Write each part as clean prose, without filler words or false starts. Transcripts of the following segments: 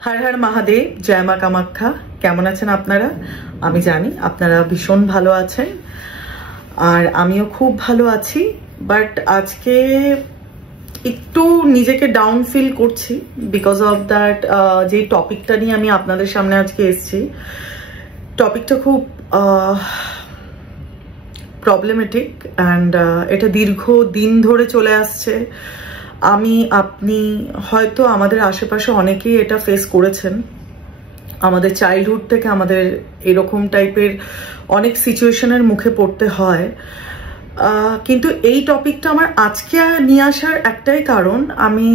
हर हर महादेव जय मा कामाख्या কেমন আছেন আপনারা আমি জানি আপনারা ভীষণ ভালো আছেন আর আমিও খুব ভালো আছি বাট আজকে একটু নিজেকে ডাউন ফিল করছি বিকজ অফ দ্যাট যে টপিকটা নিয়ে আমি আপনাদের সামনে আজকে এসেছি টপিকটা খুব প্রবলেমেটিক এন্ড এটা দীর্ঘ দিন ধরে চলে আসছে আমি আপনি হয়তো আমাদের আশেপাশে অনেকেই এটা ফেস করেছেন আমাদের চাইল্ডহুড থেকে আমাদের এরকম টাইপের অনেক সিচুয়েশনের মুখে পড়তে হয় কিন্তু এই টপিকটা আমার আজকে নিয়ে আসার একটাই কারণ আমি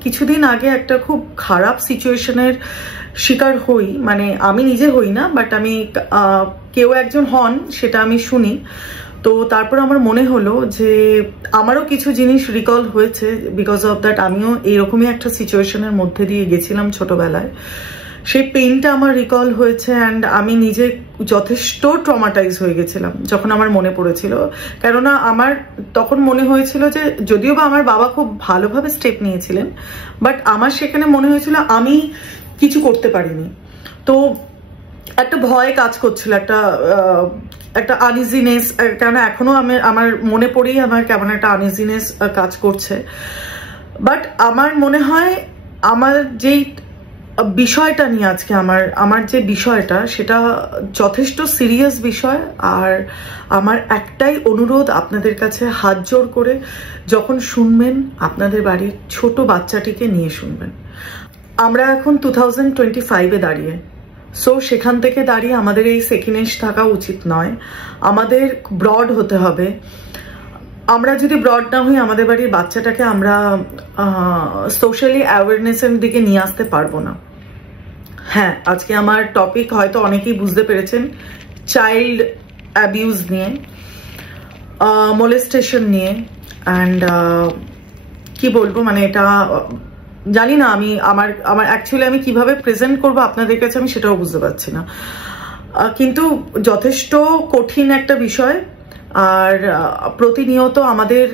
কিছুদিন আগে একটা খুব খারাপ সিচুয়েশনের শিকার হই মানে আমি নিজে হই না বাট আমি কেউ একজন হন সেটা আমি শুনি তো তারপর আমার মনে হলো যে আমারও কিছু জিনিস রিকল হয়েছে বিকজ অফ দ্যাট আমিও এইরকমই একটা সিচুয়েশনের মধ্যে দিয়ে গেছিলাম ছোটবেলায় সেই পেইনটা আমার রিকল হয়েছে অ্যান্ড আমি নিজে যথেষ্ট ট্রমাটাইজ হয়ে গেছিলাম যখন আমার মনে পড়েছিল কেননা আমার তখন মনে হয়েছিল যে যদিও বা আমার বাবা খুব ভালোভাবে স্টেপ নিয়েছিলেন বাট আমার সেখানে মনে হয়েছিল আমি কিছু করতে পারিনি তো একটা ভয় কাজ করছিল একটা আনইজিনেস কেননা এখনো আমার মনে পড়েই আমার কেমন একটা আনইজিনেস কাজ করছে বাট আমার মনে হয় আমার যেই বিষয়টা নিয়ে আজকে আমার যে বিষয়টা সেটা যথেষ্ট সিরিয়াস বিষয় আর আমার একটাই অনুরোধ আপনাদের কাছে হাত জোর করে যখন শুনবেন আপনাদের বাড়ির ছোট বাচ্চাটিকে নিয়ে শুনবেন আমরা এখন 2025-এ দাঁড়িয়ে সো সেখান থেকে দাঁড়িয়ে আমাদের এই সেকিনেশ থাকা উচিত নয় আমাদের ব্রড হতে হবে আমরা যদি ব্রড না হই আমাদের বাড়ির বাচ্চাটাকে আমরা সোশ্যালি অ্যাওয়ারনেসের দিকে নিয়ে আসতে পারবো না হ্যাঁ আজকে আমার টপিক হয়তো অনেকেই বুঝতে পেরেছেন চাইল্ড অ্যাবিউজ নিয়ে মোলেস্টেশন নিয়ে অ্যান্ড কি বলবো মানে এটা জানি না আমি আমার অ্যাকচুয়ালি আমি কিভাবে প্রেজেন্ট করবো আপনাদের কাছে আমি সেটাও বুঝতে পারছি না কিন্তু যথেষ্ট কঠিন একটা বিষয় আর প্রতিনিয়ত আমাদের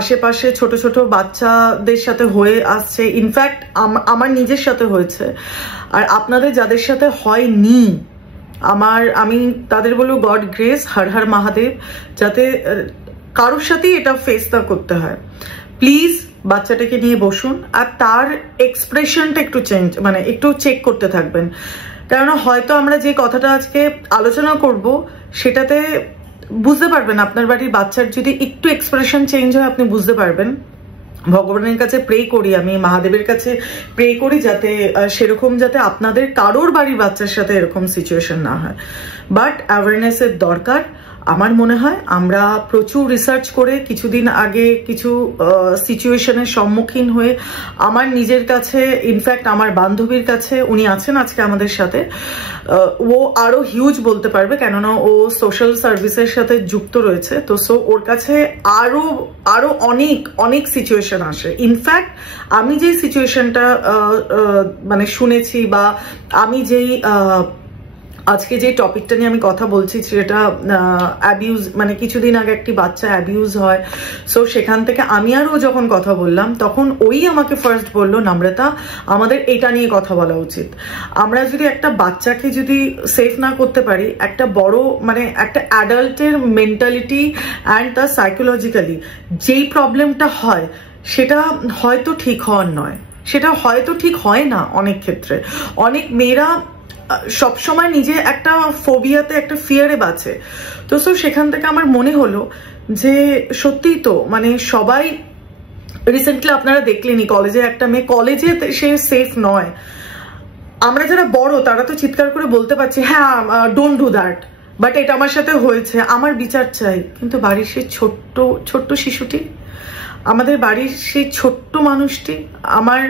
আশেপাশে ছোট ছোট বাচ্চাদের সাথে হয়ে আসছে ইনফ্যাক্ট আমার নিজের সাথে হয়েছে আর আপনাদের যাদের সাথে হয়নি আমি তাদের বলবো গড গ্রেস হর হর মহাদেব যাতে কারোর সাথেই এটা ফেস না করতে হয় প্লিজ বাচ্চাটাকে নিয়ে বসুন আর তার এক্সপ্রেশনটা একটু চেঞ্জ মানে একটু চেক করতে থাকবেন কেননা হয়তো আমরা যে কথাটা আজকে আলোচনা করব সেটাতে বুঝতে পারবেন আপনার বাড়ির বাচ্চার যদি একটু এক্সপ্রেশন চেঞ্জ হয় আপনি বুঝতে পারবেন ভগবানের কাছে প্রে করি আমি মহাদেবের কাছে প্রে করি যাতে সেরকম যাতে আপনাদের কারোর বাড়ির বাচ্চার সাথে এরকম সিচুয়েশন না হয় বাট অ্যাওয়ারনেসের দরকার আমার মনে হয় আমরা প্রচুর রিসার্চ করে কিছুদিন আগে কিছু সিচুয়েশনের সম্মুখীন হয়ে আমার নিজের কাছে ইনফ্যাক্ট আমার বান্ধবীর কাছে উনি আছেন আজকে আমাদের সাথে ও আরো হিউজ বলতে পারবে কেননা ও সোশ্যাল সার্ভিসের সাথে যুক্ত রয়েছে তো সো ওর কাছে আরো অনেক সিচুয়েশন আসে ইনফ্যাক্ট আমি যে সিচুয়েশনটা মানে শুনেছি বা আমি যেই আজকে যে টপিকটা নিয়ে আমি কথা বলছি সেটা অ্যাবিউজ মানে কিছুদিন আগে একটি বাচ্চা অ্যাবিউজ হয় সো সেখান থেকে আমি আর ও যখন কথা বললাম তখন ওই আমাকে ফার্স্ট বললো নম্রতা আমাদের এটা নিয়ে কথা বলা উচিত আমরা যদি একটা বাচ্চাকে যদি সেফ না করতে পারি একটা বড় মানে একটা অ্যাডাল্টের মেন্টালিটি অ্যান্ড তার সাইকোলজিক্যালি যেই প্রবলেমটা হয় সেটা হয়তো ঠিক হওয়ার নয় সেটা হয়তো ঠিক হয় না অনেক ক্ষেত্রে অনেক মেয়েরা সবসময় নিজে একটা ফোবিয়াতে একটা ফিয়ারে বাঁচে তো সো সেখান থেকে আমার মনে হলো যে সত্যিই তো মানে সবাই রিসেন্টলি আপনারা দেখলেনই কলেজে একটা মেয়ে কলেজে সে সেফ নয় আমরা যারা বড় তারা তো চিৎকার করে বলতে পারছি হ্যাঁ ডোন্ট ডু দ্যাট বাট এটা আমার সাথে হয়েছে আমার বিচার চাই কিন্তু বাড়ির সেই ছোট্ট শিশুটি আমাদের বাড়ির সেই ছোট্ট মানুষটি আমার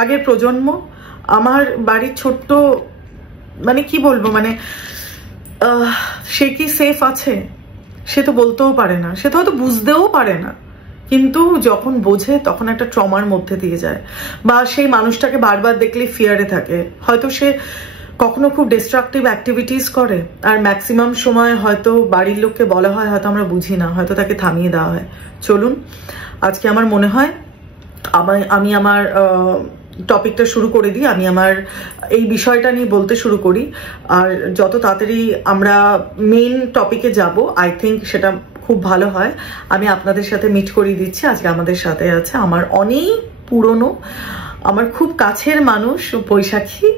আগের প্রজন্ম আমার বাড়ির ছোট্ট মানে কি বলবো মানে সে কি সেফ আছে সে তো বলতেও পারে না সে তো হয়তো বুঝতেও পারে না কিন্তু যখন বোঝে তখন একটা ট্রমার মধ্যে দিয়ে যায় বা সেই মানুষটাকে বারবার দেখলে ফিয়ারে থাকে হয়তো সে কখনো খুব ডিস্ট্রাকটিভ অ্যাক্টিভিটিস করে আর ম্যাক্সিমাম সময় হয়তো বাড়ির লোককে বলা হয় হয়তো আমরা বুঝি না হয়তো তাকে থামিয়ে দেওয়া হয় চলুন আজকে আমার মনে হয় আমি আমার টপিকটা শুরু করে দিই, আমি আমার এই বিষয়টা নিয়ে বলতে শুরু করি, আর যত তাড়াতাড়ি আমরা মেইন টপিকে যাব আই থিঙ্ক সেটা খুব ভালো হয়। আমি আপনাদের সাথে মিট করিয়ে দিচ্ছি। আজকে আমাদের সাথে আছে আমার অনেক পুরনো, আমার খুব কাছের মানুষ বৈশাখী,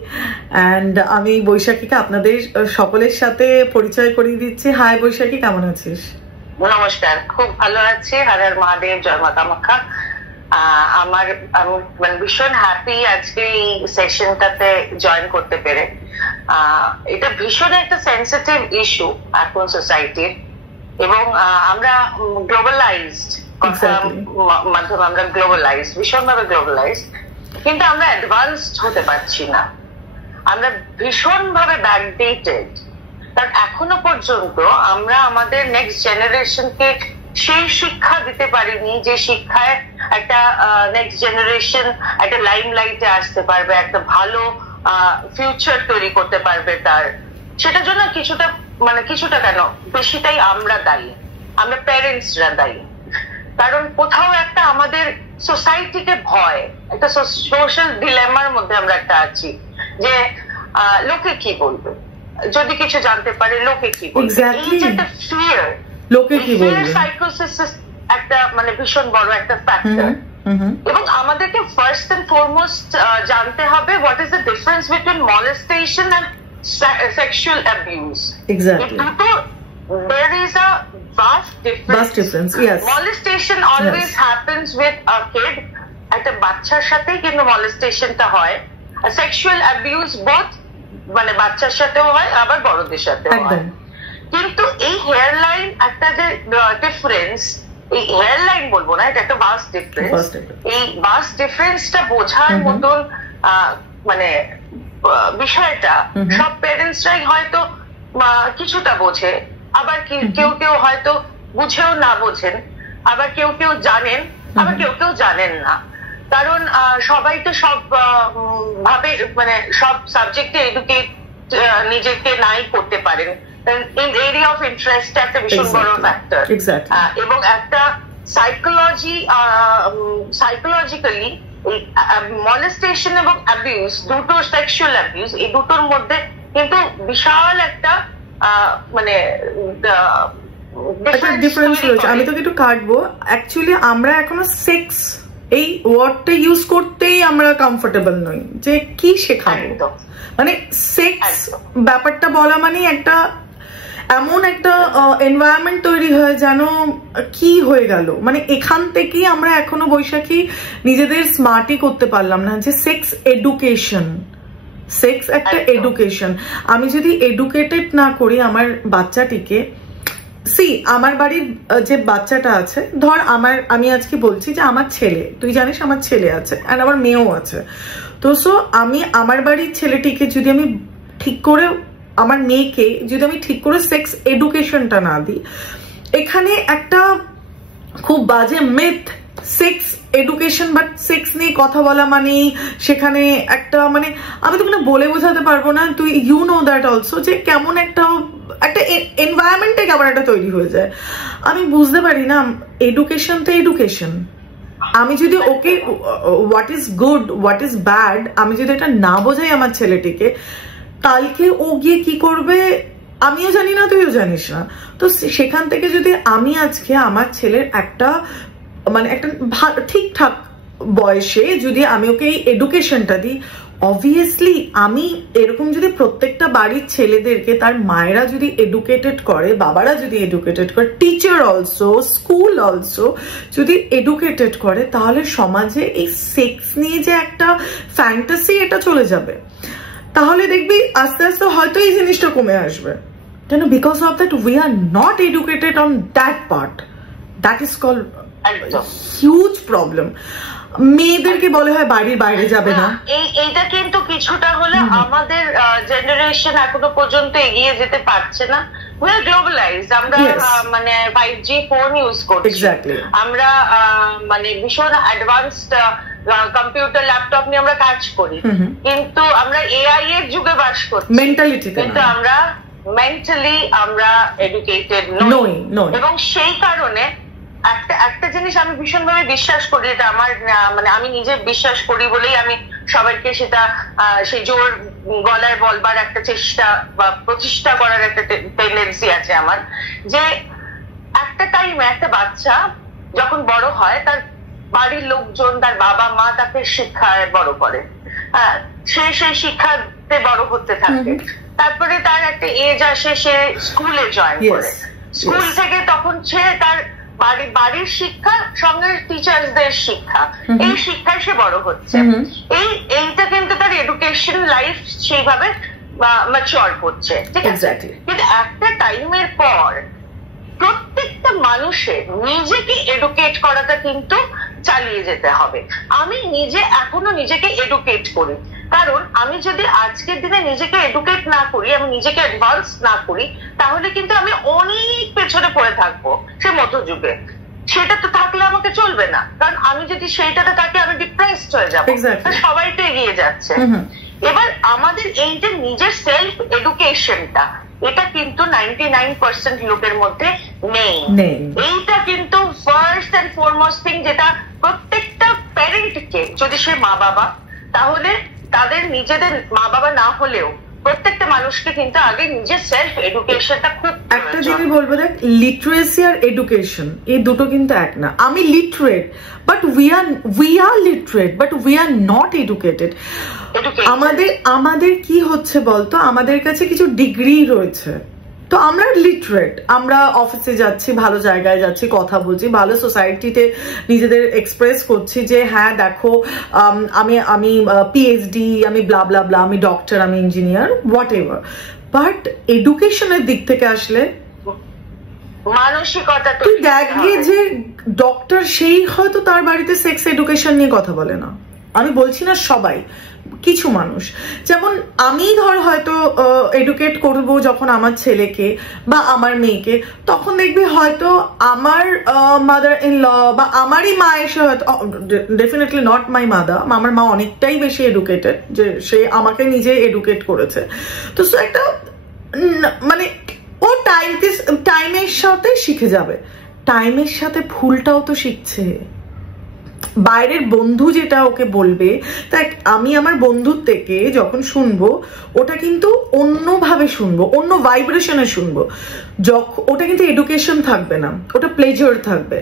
অ্যান্ড আমি বৈশাখীকে আপনাদের সকলের সাথে পরিচয় করিয়ে দিচ্ছি। হাই বৈশাখী, কেমন আছিস? নমস্কার, খুব ভালো আছি। হর হর মহাদেব, জয় মা কামাখ্যা। আমি মানে ভীষণ হ্যাপি আজকে এই সেশনটাতে জয়েন করতে পেরে। এটা ভীষণ একটা সেন্সিটিভ ইস্যু এখন সোসাইটির, এবং আমরা গ্লোবালাইজড মাধ্যমে আমরা গ্লোবালাইজড, ভীষণভাবে গ্লোবালাইজড, কিন্তু আমরা অ্যাডভান্সড হতে পারছি না। আমরা ভীষণভাবে ব্যাকডেটেড, কারণ এখনো পর্যন্ত আমরা আমাদের নেক্সট জেনারেশনকে সেই শিক্ষা দিতে পারিনি যে শিক্ষায় একটা নেক্সট জেনারেশন একটা লাইমলাইটে আসতে পারবে, একটা ভালো ফিউচার তৈরি করতে পারবে তার। সেটার জন্য কিছুটা কেন বেশিটাই আমরা দায়ী, আমরা প্যারেন্টসরা দায়ী। কারণ কোথাও একটা আমাদের সোসাইটিকে ভয়, একটা সোশ্যাল ডিলেমার মধ্যে আমরা একটা আছি যে লোকে কি বলবে, যদি কিছু জানতে পারে লোকে কি বলবে, এই যে একটা ফিয়ার, লোকে কি বলবে, সাইকোসিস একটা মানে ভীষণ বড় একটা ফ্যাক্টর। এবং আমাদেরকে ফার্স্ট এন্ড ফরমোস্ট জানতে হবে what is the difference between molestation and sexual abuse. Exactly, there is a vast difference. Yes, molestation always happens with a kid, একটা বাচ্চার সাথেই কিন্তু মলেস্টেশনটা হয়। সেক্সুয়াল অ্যাবিউজ বোথ মানে বাচ্চার সাথেও হয়, আবার বড়দের সাথেও হয়। কিন্তু এই হেয়ার লাইন একটা যে ডিফারেন্স, এই হেয়ার লাইন বলবো না, এটা একটা ভাস্ট ডিফারেন্স। এই ভাস্ট ডিফারেন্সটা বোঝার মতন মানে বিষয়টা সব প্যারেন্টসরাই হয়তো কিছুটা বোঝে, আবার কেউ কেউ হয়তো বুঝেও না বোঝেন, আবার কেউ কেউ জানেন, আবার কেউ কেউ জানেন না। কারণ সবাই তো সব ভাবে মানে সব সাবজেক্টে এডুকেট নিজেকে নাই করতে পারেন। এরিয়া অফ ইন্টারেস্ট একটা ভীষণ বড় ফ্যাক্টর, এবং একটা সাইকোলজিক্যালি মলেস্টেশন এবং অ্যাবিউজ, দুটো সেক্সুয়াল অ্যাবিউজ, এই দুটোর মধ্যে কিন্তু বিশাল একটা মানে ডিফারেন্স রয়েছে। আমি তোকে একটু কাটবো। অ্যাকচুয়ালি আমরা এখনো সেক্স এই ওয়ার্ডটা ইউজ করতেই আমরা কমফোর্টেবল নই, যে কি শেখাবো, মানে সেক্স ব্যাপারটা বলা মানে একটা এমন একটা এনভায়রনমেন্ট তৈরি হয় যেন কি হয়ে গেল। মানে এখান থেকেই আমরা এখনো বৈশাখী নিজেদের স্মার্টই করতে পারলাম না যে সেক্স এডুকেশন, সেক্স একটা এডুকেশন। আমি যদি এডুকেটেড না করি আমার বাচ্চাটিকে, আমার বাড়ির যে বাচ্চাটা আছে, ধর আমি আজকে বলছি যে আমার ছেলে, তুই জানিস আমার ছেলে আছে আর আমার মেয়েও আছে, তো সো আমি আমার বাড়ির ছেলেটিকে যদি আমি ঠিক করে, আমার মেয়েকে যদি আমি ঠিক করে সেক্স এডুকেশনটা না দিই, এখানে একটা খুব বাজে myth, sex education but sex নিয়ে কথা বলা মানে সেখানে একটা মানে আমি তোকে বলে বোঝাতে পারবো না, তুই ইউ নো দ্যাট অলসো, যে কেমন একটা এনভায়রনমেন্টে কেমন একটা তৈরি হয়ে যায়। আমি বুঝতে পারি না, এডুকেশন তো এডুকেশন, আমি যদি okay what is good what is bad আমি যদি এটা না বোঝাই আমার ছেলেটিকে, কালকে ও গিয়ে কি করবে আমিও জানি না, তুইও জানিস না। তো সেখান থেকে যদি আমি আজকে আমার ছেলের একটা মানে একটা ঠিকঠাক বয়সে যদি আমি ওকে এই এডুকেশনটা দিই, অবভিয়াসলি আমি এরকম যদি প্রত্যেকটা বাড়ির ছেলেদেরকে তার মায়েরা যদি এডুকেটেড করে, বাবারা যদি এডুকেটেড করে, টিচার অলসো, স্কুল অলসো যদি এডুকেটেড করে, তাহলে সমাজে এই সেক্স নিয়ে যে একটা ফ্যান্টাসি এটা চলে যাবে। তাহলে দেখবি আস্তে আস্তে হয়তো এই জিনিসটা কমে আসবে, কেন because of that we are not educated on that part, that is called huge problem. মেয়েদেরকে বলে হয় বাড়ির বাইরে যাবে না, এইটা কিন্তু কিছুটা হলে আমাদের জেনারেশন এখনো পর্যন্ত এগিয়ে যেতে পারছে না। we are globalized, আমরা মানে 5G ফোন ইউজ করছি, আমরা মানে ভীষণ অ্যাডভান্সড কম্পিউটার ল্যাপটপ নিয়ে আমরা কাজ করি, কিন্তু আমরা এআই এর যুগে বাস করছি মেন্টালিটি, কিন্তু আমরা মেন্টালি আমরা এডুকেটেড নই। এবং সেই কারণে একটা জিনিস আমি ভীষণভাবে বিশ্বাস করি, এটা আমার মানে আমি নিজে বিশ্বাস করি বলেই আমি সবাইকে সেটা সেই জোর গলায় বলবার একটা চেষ্টা বা প্রতিষ্ঠা করার একটা টেন্ডেন্সি আছে আমার, যে একটা টাইমে একটা বাচ্চা যখন বড় হয় তার বাড়ির লোকজন, তার বাবা মা তাকে শিক্ষায় বড় করে, সে সেই শিক্ষাতে বড় হতে থাকে। তারপরে তার একটা এজ আসে, সে স্কুলে জয়েন করে, স্কুল থেকে তখন সে তার বাড়ির শিক্ষা সঙ্গে টিচার্সদের শিক্ষা, এই শিক্ষায় সে বড় হচ্ছে। এইটা কিন্তু তার এডুকেশন লাইফ সেইভাবে ম্যাচিওর করছে, ঠিক আছে? কিন্তু একটা টাইমের পর প্রত্যেকটা মানুষের নিজেকে এডুকেট করাটা কিন্তু চালিয়ে যেতে হবে। আমি নিজে এখনো নিজেকে এডুকেট করি, কারণ আমি যদি আজকের দিনে নিজেকে এডুকেট না করি, আমি নিজেকে অ্যাডভান্স না করি, তাহলে কিন্তু আমি অনেক পেছনে পড়ে থাকবো সে মধ্যযুগে। সেটা তো থাকলে আমাকে চলবে না, কারণ আমি যদি সেইটাতে থাকি আমি ডিপ্রেসড হয়ে যাবো। সবাই তো এগিয়ে যাচ্ছে। এবার আমাদের এই যে নিজের সেলফ এডুকেশনটা, এটা কিন্তু 99% লোকের মধ্যে নেই। এইটা কিন্তু ফার্স্ট এন্ড ফরমোস্ট থিং, যেটা প্রত্যেকটা প্যারেন্টকে, যদি সে মা বাবা, তাহলে তাদের নিজেদের মা বাবা না হলেও প্রত্যেকটা মানুষকে কিন্তু আগে নিজের সেলফ এডুকেশনটা খুব। একটা জিনিস বলবো, দেখ, লিটারেসি আর এডুকেশন এই দুটো কিন্তু এক না। আমি literate, but we are literate, but we are not educated. আমাদের কি হচ্ছে বলতো, আমাদের কাছে কিছু ডিগ্রি রয়েছে, তো আমরা লিটারেট, আমরা অফিসে যাচ্ছি, ভালো জায়গায় যাচ্ছি, কথা বলছি, ভালো সোসাইটিতে নিজেদের এক্সপ্রেস করছি যে হ্যাঁ দেখো আমি পিএইচডি, আমি ব্লা ব্লা ব্লা, আমি ডক্টর, আমি ইঞ্জিনিয়ার, হোয়াট এভার। বাট এডুকেশনের দিক থেকে আসলে মানসিকতা, তুই দেখবি যে ডক্টর সেই হয়তো তার বাড়িতে সেক্স এডুকেশন নিয়ে কথা বলে না। আমি বলছি না সবাই, কিছু মানুষ, যেমন আমি ধর হয়তো এডুকেট করব যখন আমার ছেলেকে বা আমার মেয়েকে, তখন দেখবি হয়তো আমার মাদার ইন ল বা আমারই মা এসে হয়তো, ডেফিনেটলি নট মাই মাদার, আমার মা অনেকটাই বেশি এডুকেটেড, যে সে আমাকে নিজে এডুকেট করেছে। তো একটা মানে ও টাইমের সাথে শিখে যাবে, টাইমের সাথে ভুলটাও তো শিখছে। বাইরের বন্ধু যেটা ওকে বলবে, তাই আমি আমার বন্ধুর থেকে যখন শুনবো, ওটা কিন্তু অন্যভাবে শুনবো, অন্য ভাইব্রেশনে শুনবো। ওটা কিন্তু এডুকেশন থাকবে না, ওটা প্লেজার থাকবে।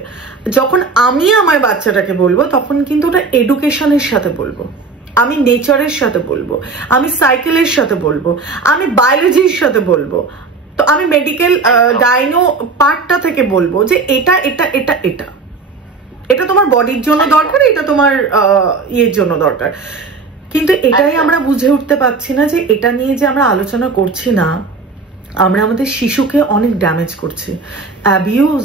যখন আমি আমার বাচ্চাটাকে বলবো, তখন কিন্তু ওটা এডুকেশনের সাথে বলবো, আমি নেচারের সাথে বলবো, আমি সাইকেলের সাথে বলবো, আমি বায়োলজির সাথে বলবো, তো আমি মেডিকেল গাইনো পার্টটা থেকে বলবো যে এটা এটা এটা এটা এটা তোমার বডির জন্য দরকার, এটা তোমার ইয়ের জন্য দরকার। কিন্তু এটাই আমরা বুঝে উঠতে পারছি না যে এটা নিয়ে যে আমরা আলোচনা করছি না, আমরা আমাদের শিশুকে অনেক ড্যামেজ করছি। অ্যাবিউজ,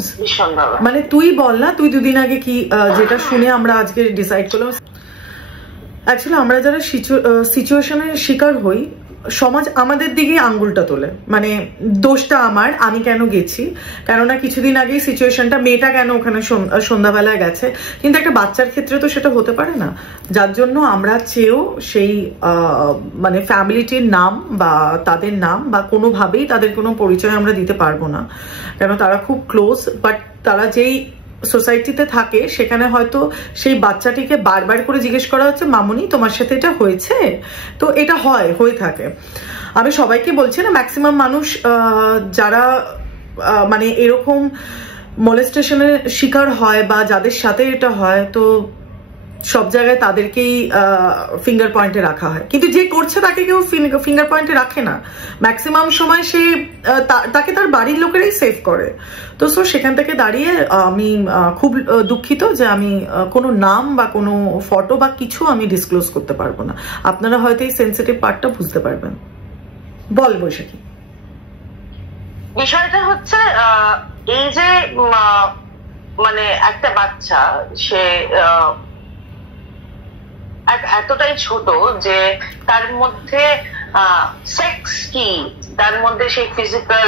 মানে তুই বল না, তুই দুদিন আগে কি যেটা শুনে আমরা আজকে ডিসাইড করলাম, অ্যাকচুয়ালি আমরা যারা সিচুয়েশনের শিকার হই, সমাজ আমাদের দিকে আঙ্গুলটা তোলে, মানে দোষটা আমার, আমি কেন গেছি, কেননা কিছুদিন আগেই সিচুয়েশনটা, মেয়েটা কেন ওখানে সন্ধ্যাবেলায় গেছে। কিন্তু একটা বাচ্চার ক্ষেত্রে তো সেটা হতে পারে না, যার জন্য আমরা চেয়েও সেই মানে ফ্যামিলিটির নাম বা তাদের নাম বা কোনোভাবেই তাদের কোনো পরিচয় আমরা দিতে পারবো না, কেন তারা খুব ক্লোজ। বাট তারা যেই সোসাইটিতে থাকে সেখানে হয়তো সেই বাচ্চাটিকে বারবার করে জিজ্ঞেস করা হচ্ছে, মামুনি তোমার সাথে এটা হয়েছে, তো এটা হয়ে থাকে। আমি সবাইকে বলছি না, ম্যাক্সিমাম মানুষ যারা মানে এরকম মলেস্টেশনের শিকার হয় বা যাদের সাথে এটা হয়, তো সব জায়গায় তাদেরকেই ফিঙ্গার পয়েন্টে রাখা হয়, কিন্তু যে করছে তাকে কেউ ফিঙ্গার পয়েন্টে রাখে না। ম্যাক্সিমাম সময় সে তাকে তার বাড়ির লোকেরাই সেভ করে। তো সেখান থেকে দাঁড়িয়ে আমি খুব দুঃখিত যে আমি কোনো নাম বা কোনো ফটো বা কিছু আমি ডিসক্লোজ করতে পারবো না। আপনারা হয়তো এই সেন্সিটিভ পার্টটা বুঝতে পারবেন। বল বৈশাখী। বিষয়টা হচ্ছে এই যে মানে একটা বাচ্চা, সে এতটাই ছোট যে তার মধ্যে সেক্স কি, তার মধ্যে সেই ফিজিক্যাল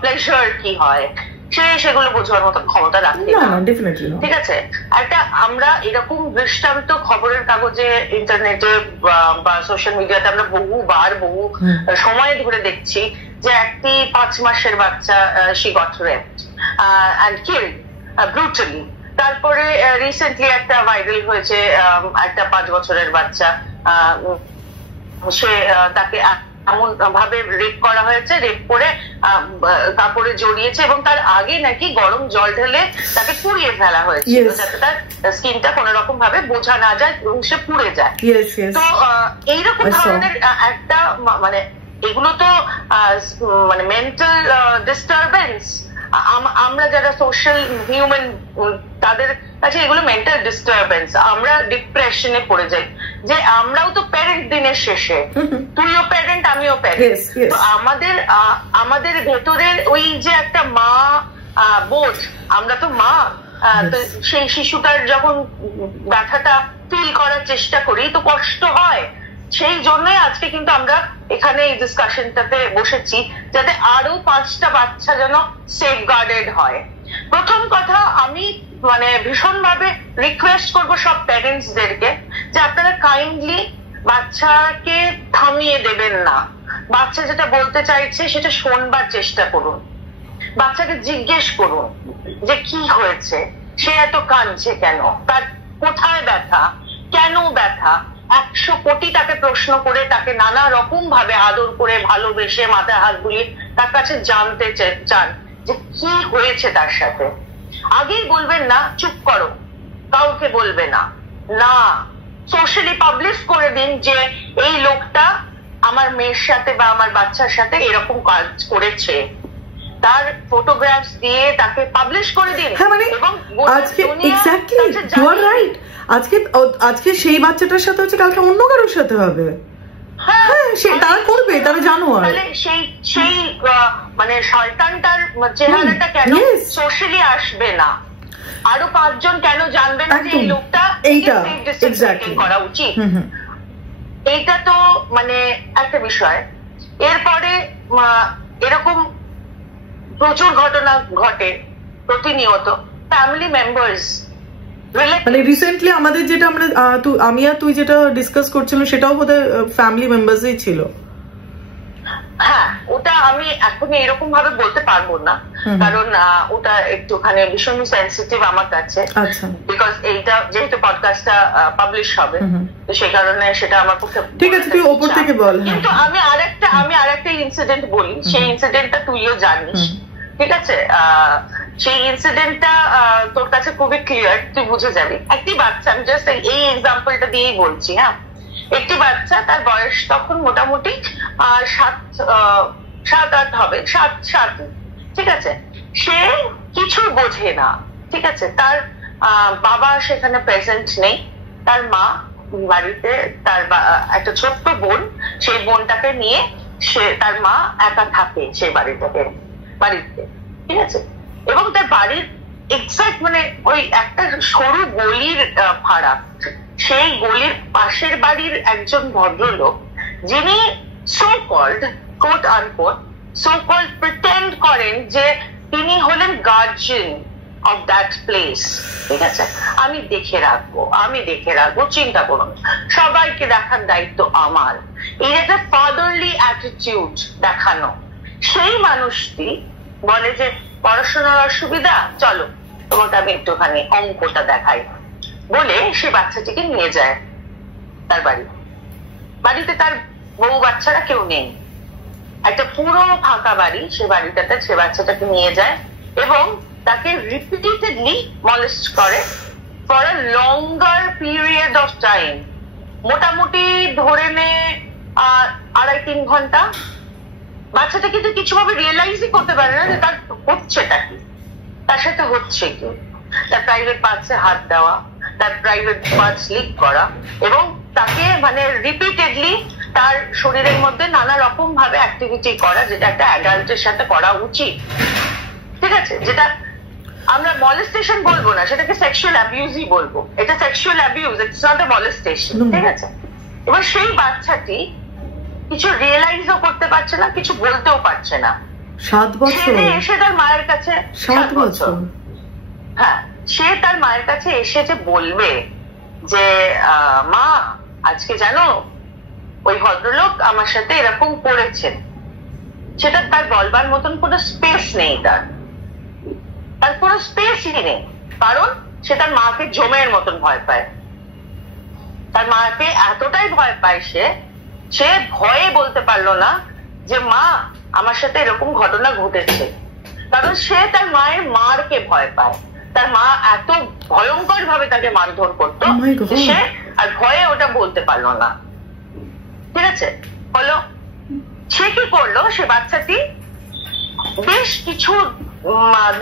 প্লেজার কি হয়, সেগুলো বোঝার মতো ক্ষমতা রাখে না, ঠিক আছে? একটা আমরা এরকম দৃষ্টান্ত খবরের কাগজে, ইন্টারনেটে বা সোশ্যাল মিডিয়াতে আমরা বহু সময় ধরে দেখছি যে একটি 5 মাসের বাচ্চা, she got raped and killed brutally। তারপরে রিসেন্টলি একটা ভাইরাল হয়েছে, একটা 5 বছরের বাচ্চা, সে তাকে এমন ভাবে রেপ করা হয়েছে, রেপ করে কাপড়ে জড়িয়েছে এবং তার আগে নাকি গরম জল ঢেলে তাকে পুড়িয়ে ফেলা হয়েছে যাতে তার স্কিনটা কোন রকম ভাবে বোঝা না যায় এবং সে পুড়ে যায়। তো এইরকম ধরনের একটা মানে এগুলো তো মানে মেন্টাল ডিস্টারবেন্স। আমরা যারা সোশ্যাল হিউম্যান তাদের কাছে এগুলো মেন্টাল ডিস্টারবেন্স। আমরা ডিপ্রেশনে পড়ে যাই যে আমরাও তো প্যারেন্ট দিনের শেষে, তুইও প্যারেন্ট আমিও প্যারেন্ট। তো আমাদের ভেতরের ওই যে একটা মা বোধ, আমরা তো মা, তো সেই শিশুটার যখন ব্যথাটা ফিল করার চেষ্টা করি তো কষ্ট হয়। সেই জন্যই আজকে কিন্তু আমরা এখানে এই ডিসকাশনটাতে বসেছি যাতে আরো 5টা বাচ্চা যেন সেফগার্ডেড হয়। প্রথম কথা, আমি মানে ভীষণভাবে রিকোয়েস্ট করবো সব প্যারেন্টসদেরকে যে আপনারা কাইন্ডলি বাচ্চাকে থামিয়ে দেবেন না। বাচ্চা যেটা বলতে চাইছে সেটা শোনবার চেষ্টা করুন। বাচ্চাকে জিজ্ঞেস করুন যে কি হয়েছে, সে এত কাঁদছে কেন, তার কোথায় ব্যথা, কেন ব্যথা। 100 কোটি তাকে প্রশ্ন করে তাকে নানা রকম ভাবে আদর করে ভালোবেসে মাথায় হাত বুলিয়ে তার কাছে জানতে চান যে কি হয়েছে তার সাথে। আগেই বলবেন না চুপ করো, কাউকে বলবে না, না সোশ্যালি পাবলিশ করে দিন যে এই লোকটা আমার মেয়ের সাথে বা আমার বাচ্চার সাথে এরকম কাজ করেছে, তার ফটোগ্রাফস দিয়ে তাকে পাবলিশ করে দিন। এবং আজকে এক্স্যাক্টলি ইউ আর রাইট, আজকে সেই বাচ্চাটার সাথে হচ্ছে কালকে অন্য কারোর সাথে হবে। হ্যাঁ তারা করবে, তারা জানোয়ার। সেই মানে শয়তানটার চেহারাটা কেন সোশ্যালি আসবে না, আরো 5 জন কেন জানবে না যে এই লোকটা এইটা করা উচিত। এইটা তো মানে একটা বিষয়। এরপরে এরকম প্রচুর ঘটনা ঘটে প্রতিনিয়ত। ফ্যামিলি মেম্বার্স মানে রিসেন্টলি আমাদের যেটা আমরা আমি আর তুই যেটা ডিসকাস করছিলাম সেটাও বোধহয় ফ্যামিলি মেম্বার্সই ছিল। হ্যাঁ, ওটা আমি এখনই এরকম ভাবে বলতে পারবো না, কারণ ওটা একটুখানি ভীষণ সেন্সিটিভ আমার কাছে। বিকজ এইটা যেহেতু পডকাস্টটা পাবলিশ হবে তো সেই কারণে সেটা আমার পক্ষে ঠিক আছে, তুই ওপর থেকে বল। কিন্তু আমি আরেকটা ইনসিডেন্ট বলি, সেই ইনসিডেন্টটা তুইও জানিস, ঠিক আছে? সেই ইনসিডেন্টটা তোর কাছে খুবই ক্লিয়ার, তুই বুঝে যাবি। একটি বাচ্চা, আমি জাস্ট এই এক্সাম্পলটা দিয়েই বলছি। হ্যাঁ, একটি বাচ্চা, তার বয়স তখন মোটামুটি 7-8 হবে, 7, ঠিক আছে? সে কিছু বোঝে না, ঠিক আছে? তার বাবা সেখানে প্রেজেন্ট নেই, তার মা বাড়িতে, তার একটা ছোট্ট বোন, সেই বোনটাকে নিয়ে তার মা একা থাকে সেই বাড়িতে, ঠিক আছে? এবং তার বাড়ির এক্সাক্ট মানে ওই একটা সরু গলির ভাড়া, সেই গলির পাশের বাড়ির একজন ভদ্রলোক, যিনি so called quote unquote pretend করেন যে তিনি হলেন গার্জিয়ান অফ দ্যাট প্লেস, ঠিক আছে? আমি দেখে রাখবো, চিন্তা করুন, সবাইকে দেখার দায়িত্ব আমার। এই একটা ফাদারলি অ্যাটিটিউড দেখানো। সেই মানুষটি বলে যে পড়াশোনার অসুবিধা, চলো তোমাকে আমি একটুখানি অঙ্কটা দেখাই, বলে সে বাচ্চাটিকে নিয়ে যায় তার বাড়িতে। তার বউ বাচ্চারা কেউ নেই, একটা পুরো ফাঁকা বাড়ি। সে বাড়িটাতে সে বাচ্চাটাকে নিয়ে যায় এবং তাকে রিপিটেডলি মলেস্ট করে for a longer period of time. মোটামুটি ধরে নে 2.5-3 ঘন্টা। বাচ্চাটা কিন্তু কিছুভাবে রিয়েলাইজই করতে পারে না যে তার হচ্ছেটা কি, তার সাথে হচ্ছে কি। তার প্রাইভেট পার্টসে হাত দেওয়া, তার প্রাইভেট পার্টস লিক করা এবং তাকে মানে রিপিটেডলি তার শরীরের মধ্যে নানা রকম ভাবে অ্যাক্টিভিটি করা, যেটা একটা অ্যাডাল্টের সাথে করা উচিত, ঠিক আছে? যেটা আমরা মলেস্টেশন বলবো না, সেটাকে সেক্সুয়াল অ্যাবিউজই বলবো। এটা sexual abuse, it's not a molestation, ঠিক আছে? এবার সেই বাচ্চাটি কিছু রিয়েলাইজও করতে পারছে না, কিছু বলতেও পারছে না। 7 বছর এসে তার মায়ের কাছে, 7 বছর, হ্যাঁ, সে তার মায়ের কাছে এসে যে বলবে যে মা, আজকে জানো ওই ভদ্রলোক আমার সাথে এরকম করেছেন, সেটা তার বলবার মতন কোনো স্পেস নেই, তার কোনো স্পেসই নেই, কারণ সে তার মাকে জমের মতন ভয় পায়। তার মাকে এতটাই ভয় পায়, সে ভয়ে বলতে পারলো না যে মা আমার সাথে এরকম ঘটনা ঘটেছে, কারণ সে তার মায়ের মারকে ভয় পায়। তার মা এত ভয়ঙ্কর ভাবে তাকে মারধর করতো, সে আর ভয়ে ওটা বলতে পারলো না। ঠিক আছে, হলো সে কি করলো, সে বাচ্চাটি বেশ কিছু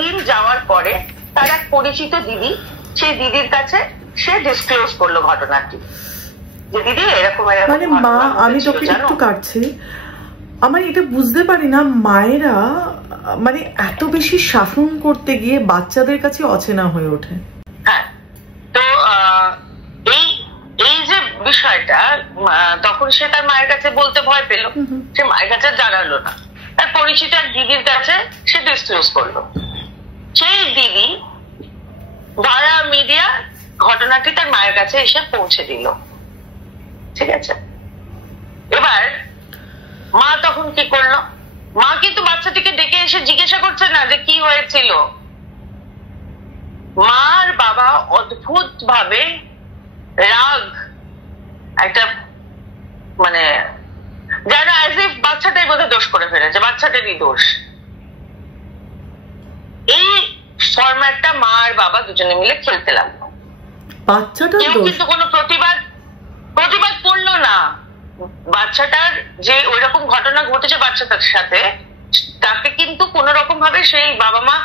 দিন যাওয়ার পরে তার এক পরিচিত দিদি, সেই দিদির কাছে সে ডিসক্লোজ করলো ঘটনাটি, যে দিদি এরকম মানে মা, আমি তোকে একটু কাটছি, আমার এটা বুঝতে পারি না, মায়েরা মানে এত বেশি শাসন করতে গিয়ে বাচ্চাদের কাছে অচেনা হয়ে ওঠে। হ্যাঁ, তো এই যে বিষয়টা, তখন সে তার মায়ের কাছে বলতে ভয় পেল, সে মায়ের কাছে জানালো না, তার পরিচিত এক দিদির কাছে সে ডিসক্লোজ করলো। সেই দিদি ভায়া মিডিয়া ঘটনাটি তার মায়ের কাছে এসে পৌঁছে দিল। ঠিক আছে, এবার মা তখন কি করলো, মা কিন্তু বাচ্চাটিকে ডেকে এসে জিজ্ঞাসা করছে না যে কি হয়েছিল। মার বাবা অদ্ভুত ভাবে রাগ, একটা মানে যেন অ্যাজ ইফ বাচ্চাটাই বোধহয় দোষ করে ফেলেছে, বাচ্চাটারই দোষ। এই ফরম্যাটটা মা আর বাবা দুজনে মিলে খেলতে লাগলো। কেউ কিন্তু কোনো প্রতিবাদ করলো না। বাচ্চাটার যে ওইরকম ঘটনা ঘটেছে বাচ্চাটার সাথে, তাকে কিন্তু কোন রকম ভাবে সেই বাবা মা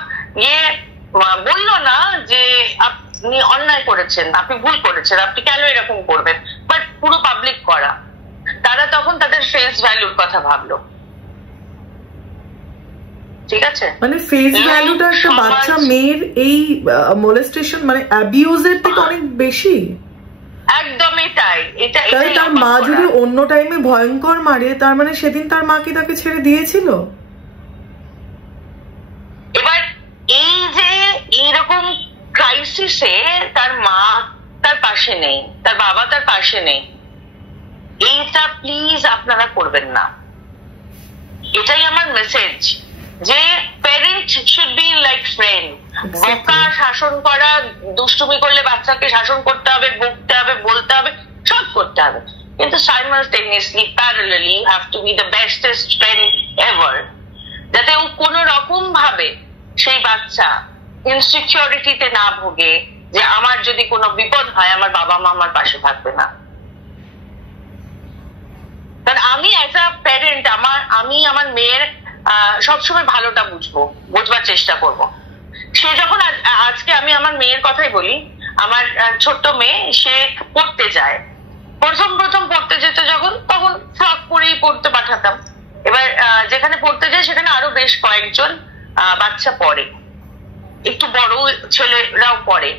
বললো না যে আপনি অন্যায় করেছেন, আপনি ভুল করেছেন, আপনি কেন এরকম করবেন, বাট পুরো পাবলিক করা। তারা তখন তাদের ফেস ভ্যালুর কথা ভাবলো। ঠিক আছে, মানে ফেস ভ্যালুটা একটা বাচ্চা মেয়ের এই মোলেস্টেশন মানে অ্যাবিউজের থেকে অনেক বেশি। একদমই তাই। তাই তার মা যদি অন্য টাইমে ভয়ঙ্কর মারে, তার মানে সেদিন তার মা কি তাকে ছেড়ে দিয়েছিল? এবার এই যে এইরকম ক্রাইসিসে তার মা তার পাশে নেই, তার বাবা তার পাশে নেই, এইটা প্লিজ আপনারা করবেন না। এটাই আমার মেসেজ, যে parent should be like friend. বকা, শাসন করা, দুষ্টুমি করলে বাচ্চাকে শাসন করতে হবে, বকতে হবে, বলতে হবে, সব করতে হবে, কিন্তু simultaneously parallelly you have to be the bestest friend ever, যাতে ও কোনো রকম ভাবে সেই বাচ্চা ইনসিকিউরিটিতে না ভোগে যে আমার যদি কোনো বিপদ হয় আমার বাবা মা আমার পাশে থাকবে না। কারণ আমি অ্যাজ আ প্যারেন্ট আমি আমার মেয়ের সবসময় ভালোটা বুঝবার চেষ্টা করব। সে যখন আজকে আমি আমার মেয়ের কথাই বলি, আমার ছোট্ট মেয়ে, সে পড়তে যায়, প্রথম পড়তে যেত যখন, তখন ফ্রক পরেই পড়তে পাঠাতাম। এবার যেখানে পড়তে যায় সেখানে আরো বেশ কয়েকজন বাচ্চা পড়ে, একটু বড় ছেলেরাও পড়ে।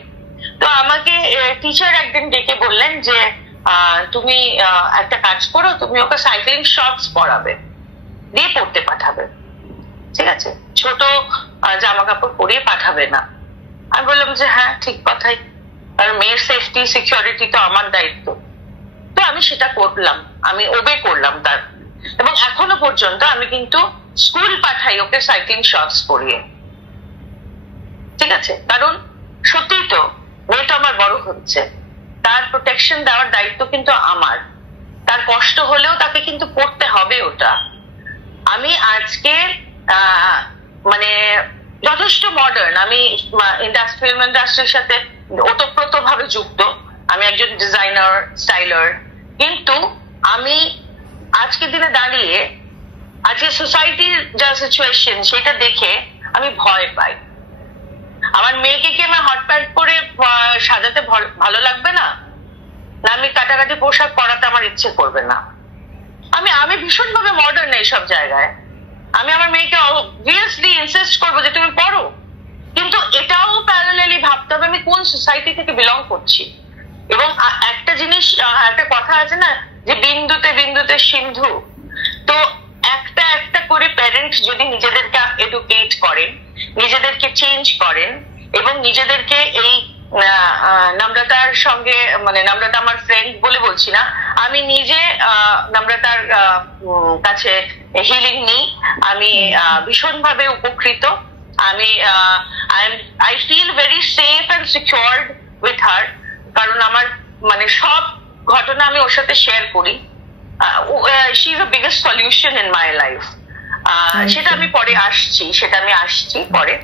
তো আমাকে টিচার একদিন ডেকে বললেন যে তুমি একটা কাজ করো, তুমি ওকে সাইক্লিং শর্টস পরাবে, দিয়ে পড়তে পাঠাবে, ঠিক আছে, ছোট জামা কাপড় পরিয়ে পাঠাবে না। আমি বললাম যে হ্যাঁ ঠিক কথাই, আর মেয়ের সেফটি সিকিউরিটি তো আমার দায়িত্ব। তো আমি সেটা করলাম, আমি ওবে করলাম তার, এবং এখনো পর্যন্ত আমি কিন্তু স্কুল পাঠাই ওকে সাইক্লিং শর্টস পরিয়ে। ঠিক আছে, কারণ সত্যিই তো মেয়েটা আমার বড় হচ্ছে, তার প্রোটেকশন দেওয়ার দায়িত্ব কিন্তু আমার। তার কষ্ট হলেও তাকে কিন্তু পড়তে হবে ওটা। আমি আজকে মানে যথেষ্ট মডার্ন, আমি ফিল্ম ইন্ডাস্ট্রির সাথে ওতপ্রোত ভাবে যুক্ত, আমি একজন ডিজাইনার, স্টাইলার, কিন্তু আমি আজকের দিনে দাঁড়িয়ে আজকে সোসাইটির যা সিচুয়েশন সেটা দেখে আমি ভয় পাই। আমার মেয়েকে কি আমার হট প্যান্ট পরে সাজাতে ভালো লাগবে না, না আমি কাটাকাটি পোশাক পরাতে আমার ইচ্ছে করবে না। আমি ভীষণ ভাবে মডার্ন এইসব জায়গায়। আমি আমার মেয়েকে অবভিয়াসলি ইনসিস্ট করবো যে তুমি পড়ো, কিন্তু এটাও প্যারালালি ভাবতে হবে আমি কোন সোসাইটি থেকে বিলং করছি। এবং একটা জিনিস, একটা কথা আছে না যে বিন্দুতে বিন্দুতে সিন্ধু, তো একটা একটা করে প্যারেন্টস যদি নিজেদেরকে এডুকেট করেন, নিজেদেরকে চেঞ্জ করেন, এবং নিজেদেরকে এই নম্রতার সঙ্গে, মানে নম্রতা আমার ফ্রেন্ড বলে বলছি না, আমি নিজে নম্রতার কাছে হিলিং নিই, আমি ভীষণভাবে উপকৃত। আমি I feel very safe and secured with her, কারণ আমার মানে সব ঘটনা আমি ওর সাথে শেয়ার করি। She is the biggest solution in my life. সেটা আমি পরে আসছি পরে।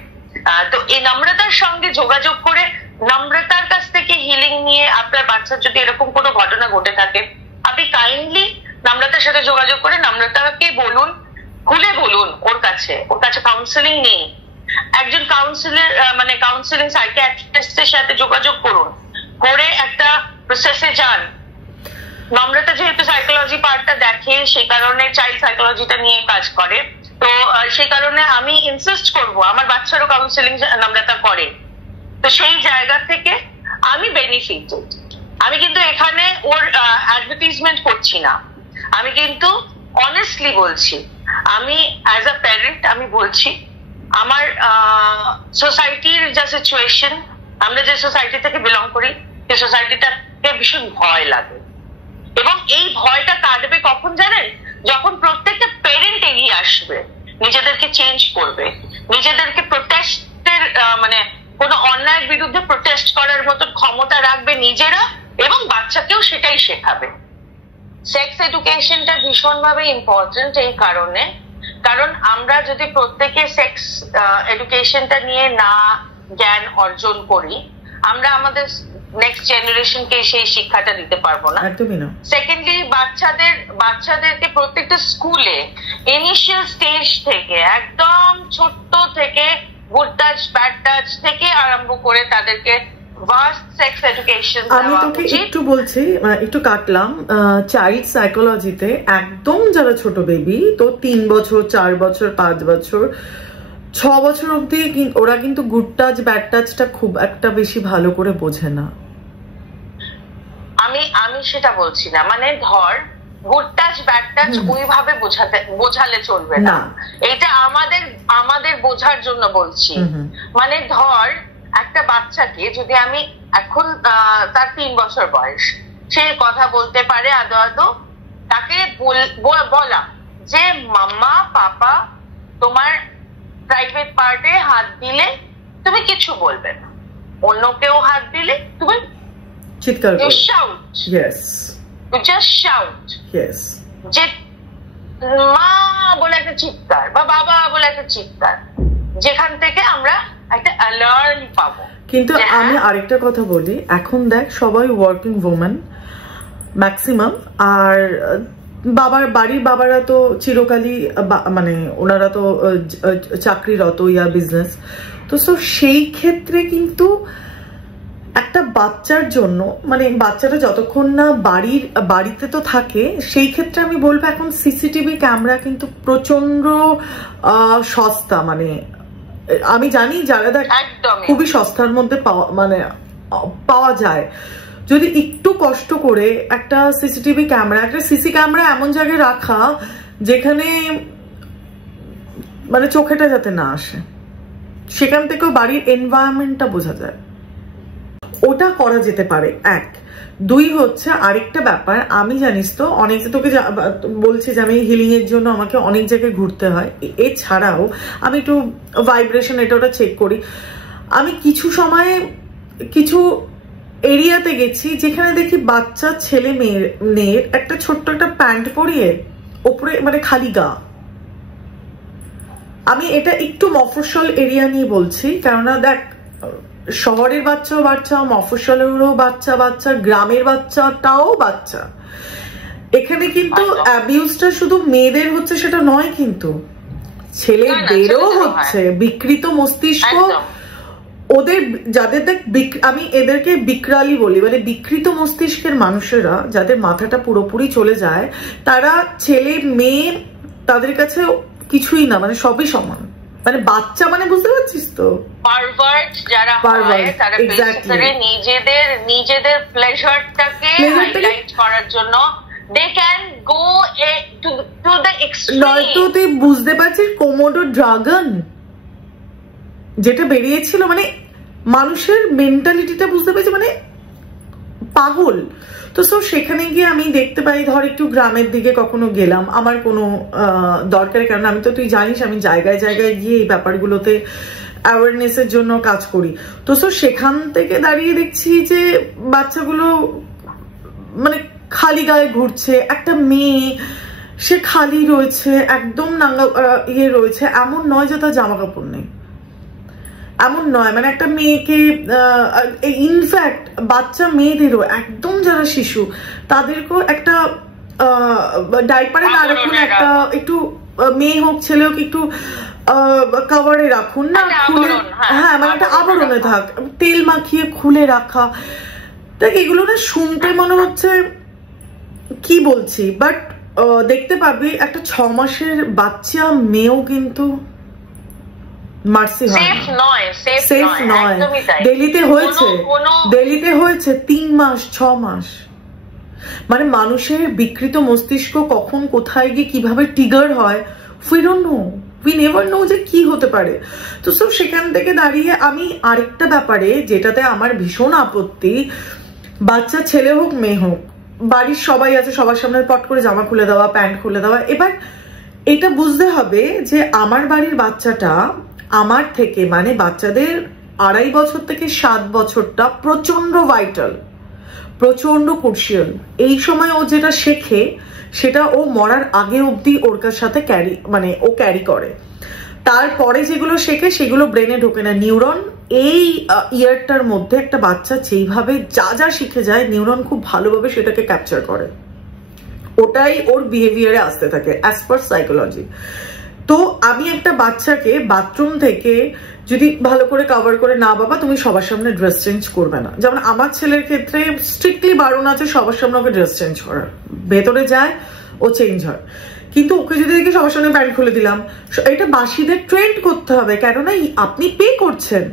তো এই নম্রতার সঙ্গে যোগাযোগ করে নম্রতার কাছ থেকে হিলিং নিয়ে আপনার বাচ্চার যদি এরকম কোনো ঘটনা ঘটে থাকে, আপনি কাইন্ডলি নম্রতার সাথে যোগাযোগ করে নম্রতাকে বলুন, খুলে বলুন ওর কাছে কাউন্সেলিং নেই, একজন কাউন্সিলিং সাইকিয়াট্রিস্টের সাথে যোগাযোগ করুন, করে একটা প্রসেসে যান। নম্রতা যেহেতু সাইকোলজি পার্টটা দেখে, সেই কারণে চাইল্ড সাইকোলজিটা নিয়ে কাজ করে, তো সেই কারণে আমি ইনসিস্ট করব আমার বাচ্চারও কাউন্সিলিং নম্রতা করে। তো সেই জায়গা থেকে আমি বেনিফিটেড। আমি কিন্তু এখানে ওর অ্যাডভার্টাইজমেন্ট করছি না, আমি কিন্তু অনেস্টলি বলছি, আমি অ্যাজ আ প্যারেন্ট আমি বলছি আমার সোসাইটির যা সিচুয়েশন, আমরা যে সোসাইটি থেকে বিলং করি সেই সোসাইটিটাকে ভীষণ ভয় লাগে, এবং এই ভয়টা কাটবে কখন জানেন? যখন প্রত্যেকটা পেরেন্ট এগিয়ে আসবে, নিজেদেরকে চেঞ্জ করবে, নিজেদেরকে প্রোটেস্টের কোনো অন্যায়ের বিরুদ্ধে প্রোটেস্ট করার মতো ক্ষমতা রাখবে নিজেরা, এবং বাচ্চাকেও সেটাই শেখাবে। সেক্স এডুকেশনটা ভীষণভাবে ইম্পর্টেন্ট এই কারণে, কারণ আমরা যদি প্রত্যেকে সেক্স এডুকেশনটা নিয়ে না জ্ঞান অর্জন করি, আমরা আমাদের নেক্সট জেনারেশনকে সেই শিক্ষাটা দিতে পারবো না। সেকেন্ডলি বাচ্চাদেরকে প্রত্যেকটা স্কুলে ইনিশিয়াল স্টেজ থেকে, একদম ছোট্ট থেকে, গুড টাচ ব্যাড টাচ থেকে আরম্ভ করে তাদেরকে ভাস্ট সেক্স এডুকেশন। আমি তোকে একটু বলছি, একটু কাটলাম, চাইল্ড সাইকোলজিতে একদম যারা ছোট বেবি, তো 3 বছর 4 বছর 5 বছর 6 বছর অব্দি ওরা কিন্তু গুড টাচ ব্যাড টাচটা খুব একটা বেশি ভালো করে বোঝে না। আমি সেটা বলছি না, ধর গুড টাচ ব্যাড টাচ ওইভাবে বোঝালে চলবে না, এটা আমাদের বোঝার জন্য বলছি। ধর একটা বাচ্চাকে যদি আমি এখন তার 3 বছর বয়স, সে কথা বলতে পারে আদো আদো, তাকে বলা যে মাম্মা পাপা তোমার প্রাইভেট পার্টে হাত দিলে তুমি কিছু বলবে না, অন্য কেউ হাত দিলে তুমি চিৎকার করো, shout, yes, you just shout, yes, যে মা বলে একটা চিৎকার বা বাবা বলে একটা চিৎকার, যেখান থেকে আমরা একটা অ্যালার্ম পাবো। কিন্তু আমি আরেকটা কথা বলি, এখন দেখ সবাই ওয়ার্কিং ওম্যান ম্যাক্সিমাম, আর বাড়ির বাবারা তো চিরকালই ওনারা তো চাকরিরত ইয়া বিজনেস, তো সেই ক্ষেত্রে কিন্তু একটা বাচ্চার জন্য বাচ্চাটা যতক্ষণ না বাড়িতে তো থাকে, সেই ক্ষেত্রে আমি বলবো এখন সিসিটিভি ক্যামেরা কিন্তু প্রচন্ড সস্তা। আমি জানি যারা দেখ খুবই সস্তার মধ্যে পাওয়া যায়, যদি একটু কষ্ট করে একটা সিসিটিভি ক্যামেরা, একটা সিসি ক্যামেরা এমন জায়গায় রাখা যেখানে চোখেটা যাতে না আসে, সেখান থেকেও বাড়ির এনভায়রনমেন্টটা বোঝা যায়, ওটা করা যেতে পারে। 1 2 হচ্ছে আরেকটা ব্যাপার, আমি জানিস তো অনেক, তোকে বলছি যে আমি হিলিং এর জন্য আমাকে অনেক জায়গায় ঘুরতে হয়, এছাড়াও আমি একটু ভাইব্রেশন এটা ওটা চেক করি। আমি কিছু সময় কিছু এরিয়াতে গেছি যেখানে দেখি বাচ্চা ছেলে মেয়ের একটা ছোট্ট একটা প্যান্ট পরিয়ে ওপরে খালি গা। আমি এটা একটু মফস্বল এরিয়া নিয়ে বলছি, কেননা দেখ শহরের বাচ্চা, মফস্বলেরও বাচ্চা, গ্রামের বাচ্চাটাও বাচ্চা। এখানে কিন্তু অ্যাবিউজটা শুধু মেয়েদের হচ্ছে সেটা নয়, কিন্তু ছেলেদেরও হচ্ছে। বিকৃত মস্তিষ্ক ওদের, যাদের দেখ আমি এদেরকে বিকরালি বলি, বিকৃত মস্তিষ্কের মানুষেরা যাদের মাথাটা পুরোপুরি চলে যায়, তারা ছেলে মেয়ে তাদের কাছে কিছুই না, সবই সমান। বাচ্চা বুঝতে পারছিস তো, পারভার্ট যারা হয় তারা বেসিক্যালি নিজেদের প্লেজারটাকে হাইলাইট করার জন্য they can go to the extreme। নয়তো তুই বুঝতে পারছিস কোমোডো ড্রাগন যেটা বেরিয়েছিল, মানুষের মেন্টালিটিটা বুঝতে পেরেছি, পাগল। তো সেখানে গিয়ে আমি দেখতে পাই, ধর একটু গ্রামের দিকে কখনো গেলাম, আমার কোনো দরকারের কারণে, আমি তো তুই জানিস আমি জায়গায় জায়গায় গিয়ে এই ব্যাপারগুলোতে অ্যাওয়ারনেসের জন্য কাজ করি। তো সেখান থেকে দাঁড়িয়ে দেখছি যে বাচ্চাগুলো খালি গায়ে ঘুরছে, একটা মেয়ে সে খালি রয়েছে, একদম নাঙ্গা ইয়ে রয়েছে, এমন নয় যে তার জামা কাপড় নেই, এমন নয়। মানে একটা মেয়েকে ইনফ্যাক্ট বাচ্চা মেয়েদেরও একদম যারা শিশু তাদেরকেও একটা ডাইপারে না রাখুন, একটা একটু মেয়ে হোক ছেলে হোক একটু কভারে রাখুন না, খুলে, হ্যাঁ মানে একটা আবরণে থাক, তেল মাখিয়ে খুলে রাখা। দেখ এগুলো না শুনতে মনে হচ্ছে কি বলছি, বাট দেখতে পাবি একটা 6 মাসের বাচ্চা মেয়েও কিন্তু মার্সি হয়, সেফ নয়। দিল্লিতে হয়েছে 3 মাস 6 মাস। মানে মানুষের বিকৃত মস্তিষ্ক কখন কোথায় গিয়ে কিভাবে ট্রিগার হয়, we don't know, we never know যে কি হতে পারে। তো সব সেখান থেকে দাঁড়িয়ে আমি আরেকটা ব্যাপারে যেটাতে আমার ভীষণ আপত্তি, বাচ্চা ছেলে হোক মেয়ে হোক, বাড়ির সবাই আছে, সবার সামনে পট করে জামা খুলে দেওয়া, প্যান্ট খুলে দেওয়া। এবার এটা বুঝতে হবে যে আমার বাড়ির বাচ্চাটা আমার থেকে, মানে বাচ্চাদের 2.5 বছর থেকে 7 বছরটা প্রচন্ড ভাইটাল, প্রচন্ড ক্রুশিয়াল। এই সময় ও যেটা শেখে সেটা ও মরার আগে অবধি ওর সাথে ক্যারি করে। তারপরে যেগুলো শেখে সেগুলো ব্রেনে ঢোকে না। নিউরন এই ইয়ারটার মধ্যে একটা বাচ্চা যেইভাবে যা যা শিখে যায়, নিউরন খুব ভালোভাবে সেটাকে ক্যাপচার করে, ওটাই ওর বিহেভিয়ারে আসতে থাকে অ্যাজ পার সাইকোলজি। তো আমি একটা বাচ্চাকে বাথরুম থেকে যদি ভালো করে কভার করে, না বাবা তুমি সবার সামনে ড্রেস চেঞ্জ করবে না, যেমন আমার ছেলের ক্ষেত্রে স্ট্রিক্টলি বারণ আছে সবার সামনে ওকে ড্রেস চেঞ্জ করার, ভেতরে যায় ও চেঞ্জ হয়, কিন্তু ওকে যদি দেখি সবার সামনে প্যান্ট খুলে দিলাম, এটা বাসীদের ট্রেন্ড করতে হবে। কেননা আপনি পে করছেন,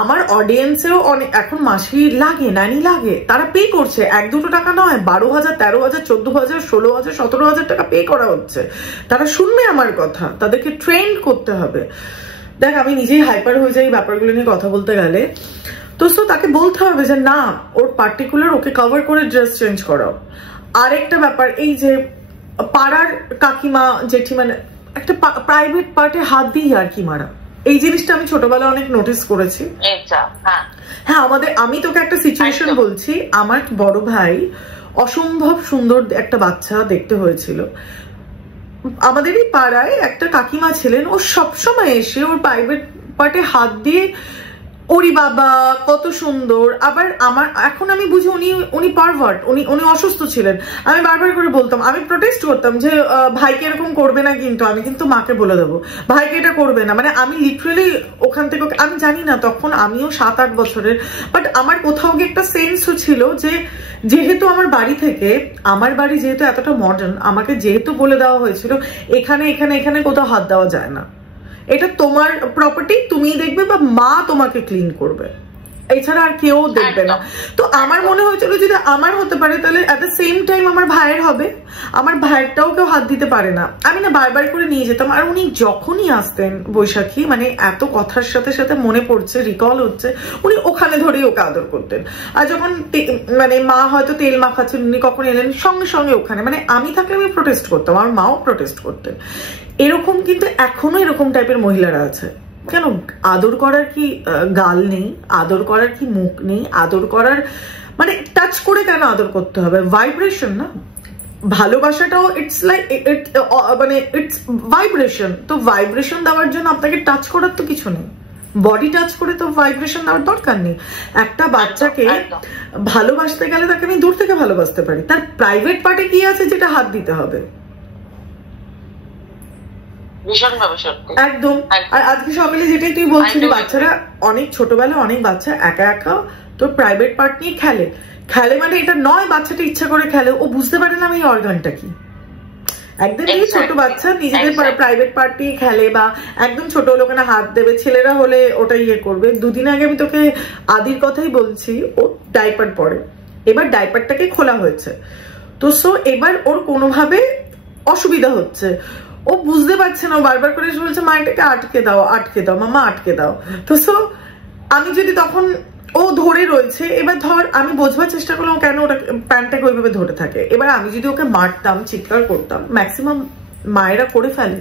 আমার অডিয়েন্সেও অনেক এখন মাসি লাগে, নানি লাগে, তারা পে করছে, 1-2 টাকা নয়, 12,000 13,000 14,000 16,000 17,000 টাকা পে করা হচ্ছে। তারা শুনবে আমার কথা, তাদেরকে ট্রেন্ড করতে হবে। দেখ আমি নিজেই হাইপার হয়ে যাই ব্যাপারগুলো নিয়ে কথা বলতে গেলে। তো তাকে বলতে হবে যে না, ওর পার্টিকুলার ওকে কভার করে ড্রেস চেঞ্জ করাও। আরেকটা ব্যাপার, এই যে পাড়ার কাকিমা জেঠিমা একটা প্রাইভেট পার্টে হাত দিয়ে আর কি মারা, এই জিনিসটা আমি ছোটবেলায় অনেক নোটিস করেছি। হ্যাঁ আমি তোকে একটা সিচুয়েশন বলছি। আমার বড় ভাই অসম্ভব সুন্দর একটা বাচ্চা দেখতে হয়েছিল, আমাদেরই পাড়ায় একটা কাকিমা ছিলেন, ও সবসময় এসে ওর প্রাইভেট পার্টে হাত দিয়ে ওরি বাবা কত সুন্দর। আবার আমার এখন আমি বুঝি উনি পারভার্ট, উনি অসুস্থ ছিলেন। আমি বারবার করে বলতাম, আমি প্রোটেস্ট করতাম যে ভাইকে এরকম করবে না, কিন্তু আমি কিন্তু মাকে বলে দেবো ভাইকে এটা করবে না। মানে আমি লিটারেলি ওখান থেকে, আমি জানি না তখন আমিও 7-8 বছরের, বাট আমার কোথাও গিয়ে একটা সেন্সও ছিল যে যেহেতু আমার বাড়ি থেকে, আমার বাড়ি যেহেতু এতটা মডার্ন, আমাকে যেহেতু বলে দেওয়া হয়েছিল এখানে এখানে এখানে কোথাও হাত দেওয়া যায় না, এটা তোমার প্রপার্টি, তুমি দেখবে বা মা তোমাকে ক্লিন করবে, এছাড়া আর কেউ দেখবে না। তো আমার মনে হয়েছিল যদি আমার হতে পারে তাহলে এট দ্য সেম টাইম আমার ভাইয়ের হবে, আমার ভাইয়েরটাও কেউ হাত দিতে পারে না। আমি না বারবার করে নিয়ে যেতাম। আর উনি যখনই আসতেন বৈশাখী, মানে এত কথার সাথে সাথে মনে পড়ছে, রিকল হচ্ছে, উনি ওখানে ধরেই ওকে আদর করতেন। আর যখন মানে মা হয়তো তেল মাখাচ্ছেন, উনি কখন এলেন সঙ্গে সঙ্গে ওখানে, মানে আমি থাকলে আমি প্রোটেস্ট করতাম, আমার মাও প্রোটেস্ট করতেন। এরকম কিন্তু এখনো এরকম টাইপের মহিলারা আছে। কেন আদর করার কি গাল নেই, আদর করার কি মুখ নেই, আদর করার মানে টাচ করে কেন আদর করতে হবে? ভাইব্রেশন না, ভালোবাসাটাও ইটস লাইক মানে ইটস ভাইব্রেশন। তো ভাইব্রেশন দেওয়ার জন্য আপনাকে টাচ করার তো কিছু নেই, বডি টাচ করে তো ভাইব্রেশন দেওয়ার দরকার নেই। একটা বাচ্চাকে ভালোবাসতে গেলে তাকে আমি দূর থেকে ভালোবাসতে পারি, তার প্রাইভেট পার্টে কি আছে যেটা হাত দিতে হবে? একদম। আর আজকে সকালে যেটাই তুই বলছিলি, বাচ্চারা অনেক ছোটবেলায় অনেক বাচ্চা একা একা তোর প্রাইভেট পার্ট নিয়ে খেলে, মানে এটা নয় বাচ্চাটা ইচ্ছা করে খেলে, ও বুঝতে পারে না আমি এই অর্গানটা কি। একদম ছোট বাচ্চা নিজেদের প্রাইভেট পার্ট নিয়ে খেলে, বা একদম ছোট হলে ওখানে হাত দেবে, ছেলেরা হলে ওটা ইয়ে করবে। দুদিন আগে আমি তোকে আদির কথাই বলছি, ও ডাইপার পরে, এবার ডাইপারটাকে খোলা হয়েছে, তো এবার ওর কোনোভাবে অসুবিধা হচ্ছে, ও বুঝতে পারছে না, ও বারবার করে এসে বলছে মা এটাকে আটকে দাও, আটকে দাও মামা, আটকে দাও। তো আমি যদি তখন, ও ধরে রয়েছে, এবার ধর আমি বোঝবার চেষ্টা করলাম কেন ওটা প্যান্টটাকে ওইভাবে ধরে থাকে, এবার আমি যদি ওকে মারতাম, চিৎকার করতাম, ম্যাক্সিমাম মায়েরা করে ফেলে,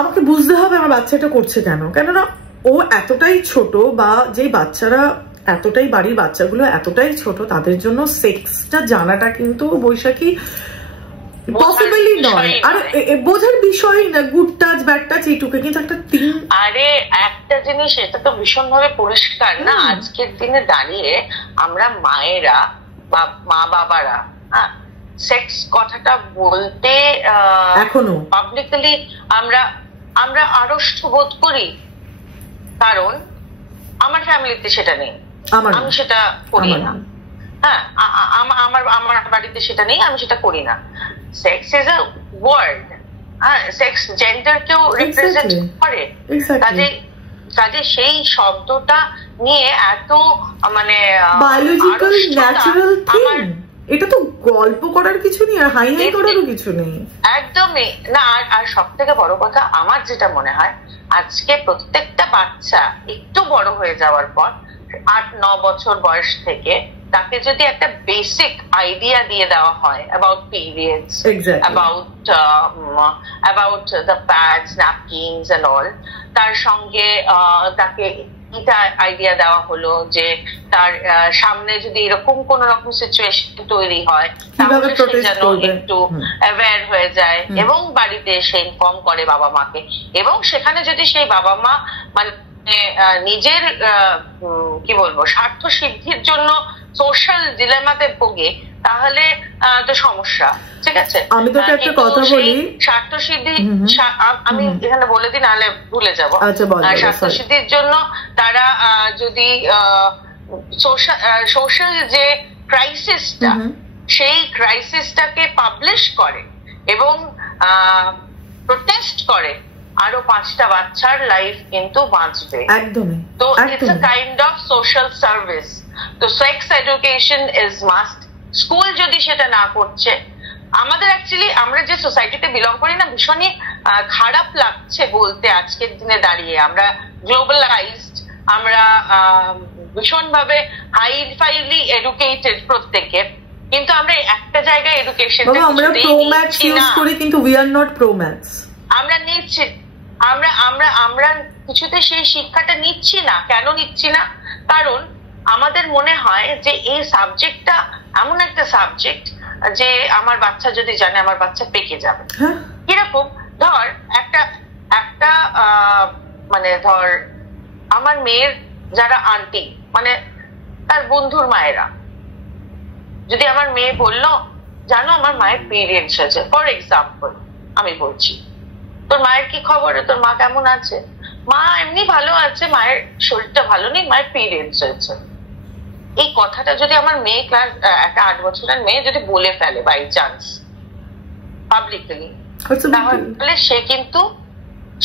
আমাকে বুঝতে হবে আমার বাচ্চাটা করছে কেন। কেননা ও এতটাই ছোট, বা যে বাচ্চারা এতটাই বাড়ির বাচ্চাগুলো এতটাই ছোট, তাদের জন্য সেক্সটা জানাটা কিন্তু বৈশাখী পসিবলি নয়, আর বোঝার বিষয় না, গুড টাচ ব্যাড টাচ এইটুকু, কিন্তু একটা আরে একটা জিনিস এটা তো ভীষণ ভাবে পরিষ্কার না, আজকের দিনে দাঁড়িয়ে আমরা মায়েরা বা মা বাবারা সেক্স কথাটা বলতে এখনো পাবলিকলি আমরা আড়ষ্ট বোধ করি, কারণ আমার ফ্যামিলিতে সেটা নেই, আমি সেটা করি না। হ্যাঁ, আমার বাড়িতে সেটা নেই, আমি সেটা করি না। সেক্স ইজ আ ওয়ার্ড, হ্যাঁ, সেক্স জেন্ডার কেও রিপ্রেজেন্ট করে, কাজে সেই শব্দটা নিয়ে এত মানে বায়োলজিক্যাল ন্যাচারাল থিং, এটা তো গল্প করার কিছু নেই, আর হাই হাই করারও কিছু নেই, একদমই না। আর সব থেকে বড় কথা আমার যেটা মনে হয়, আজকে প্রত্যেকটা বাচ্চা একটু বড় হয়ে যাওয়ার পর 8-9 বছর বয়স থেকে তাকে যদি একটা বেসিক আইডিয়া দিয়ে দেওয়া হয় about periods, about the pads, napkins and all, তার সঙ্গে তাকে এটা আইডিয়া দেওয়া হলো যে তার সামনে যদি এরকম কোন রকম সিচুয়েশন তৈরি হয় তাহলে সে যেন একটু অ্যাওয়্যার হয়ে যায় এবং বাড়িতে এসে ইনফর্ম করে বাবা মাকে, এবং সেখানে যদি সেই বাবা মা মানে নিজের কি বলবো স্বার্থ সিদ্ধির জন্য সোশ্যাল ডিলেমাতে ভোগে, তাহলে তো সমস্যা। ঠিক আছে, আমি তোকে একটা কথা বলি, স্বার্থ সিদ্ধি আমি এখানে বলে দিই নাহলে ভুলে যাবো। স্বার্থ সিদ্ধির জন্য তারা যদি সোশ্যাল যে ক্রাইসিসটা, সেই ক্রাইসিসটাকে পাবলিশ করে এবং প্রোটেস্ট করে, আরো 5টা বাচ্চার লাইফ কিন্তু বাঁচবে। একদমই। তো it's a kind of social service. তো sex education is must. School যদি সেটা না করছে, আমাদের অ্যাকচুয়ালি আমরা যে সোসাইটিতে বিলং করি না, ভীষণই খারাপ লাগছে বলতে, আজকের দিনে দাঁড়িয়ে আমরা গ্লোবালাইজড, আমরা ভীষণভাবে হাইফাইলি এডুকেটেড প্রত্যেকে, কিন্তু আমরা একটা জায়গায় এডুকেশনটা আমরা প্রো ম্যাক্স ইউজ করি, কিন্তু we are not pro max. আমরা নিচ্ছি, আমরা কিছুতে সেই শিক্ষাটা নিচ্ছি না। কেন নিচ্ছি না? কারণ আমাদের মনে হয় যে এই সাবজেক্টটা এমন একটা সাবজেক্ট যে আমার বাচ্চা যদি জানে আমার বাচ্চা পেকে যাবে। কিরকম? ধর একটা মানে ধর আমার মেয়ের যারা আন্টি, মানে তার বন্ধুর মায়েরা, যদি আমার মেয়ে বললো জানো আমার মায়ের পিরিয়ডস হয়েছে, ফর এক্সাম্পল আমি বলছি, তোর মায়ের কি খবর, তোর মা কেমন আছে? মা এমনি ভালো আছে, মায়ের শরীরটা ভালো নেই, মায়ের পিরিয়ডস হয়েছে। এই কথাটা যদি আমার মেয়ে ক্লাস একটা 8 বছরের মেয়ে যদি বলে ফেলে বাই চান্স পাবলিকলি, তাহলে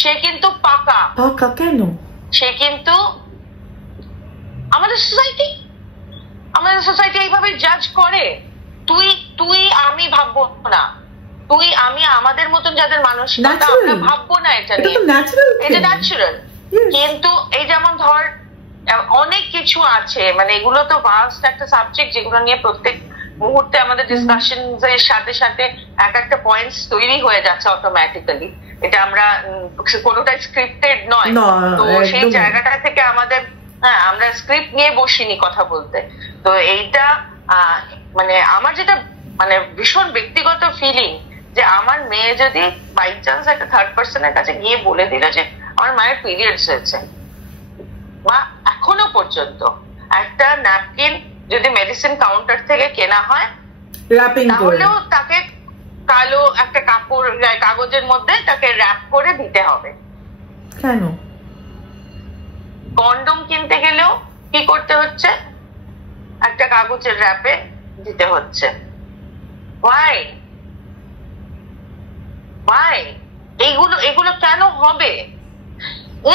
সে কিন্তু পাকা। কেন? সে কিন্তু আমাদের সোসাইটি এইভাবে জাজ করে। তুই আমি ভাববো না, তুই আমি আমাদের মতন যাদের মানুষ আমরা ভাববো না এটা নিয়ে, এটা ন্যাচারাল। কিন্তু এই যেমন ধর অনেক কিছু আছে, মানে এগুলো তো ভাস্ট একটা সাবজেক্ট, যেগুলো নিয়ে প্রত্যেক মুহূর্তে আমাদের ডিসকাশন এর সাথে সাথে একটা পয়েন্টস তৈরি হয়ে যাচ্ছে অটোমেটিক্যালি। এটা আমরা কোনোটাই স্ক্রিপ্টেড নয়, তো সেই জায়গাটা থেকে আমাদের আমরা স্ক্রিপ্ট নিয়ে বসিনি কথা বলতে। তো এইটা মানে আমার যেটা মানে ভীষণ ব্যক্তিগত ফিলিং, যে আমার মেয়ে যদি বাই চান্স একটা থার্ড পার্সনের কাছে গিয়ে বলে দিল যে আমার মায়ের পিরিয়ডস হয়েছে, বা এখনো পর্যন্ত একটা ন্যাপকিন যদি মেডিসিন কাউন্টার থেকে কেনা হয় তাহলেও তাকে কালো একটা কাগজের মধ্যে তাকে র্যাপ করে দিতে হবে। কেন? কন্ডম কিনতে গেলেও কি করতে হচ্ছে? একটা কাগজের র্যাপে দিতে হচ্ছে। Why? এগুলো কেন হবে?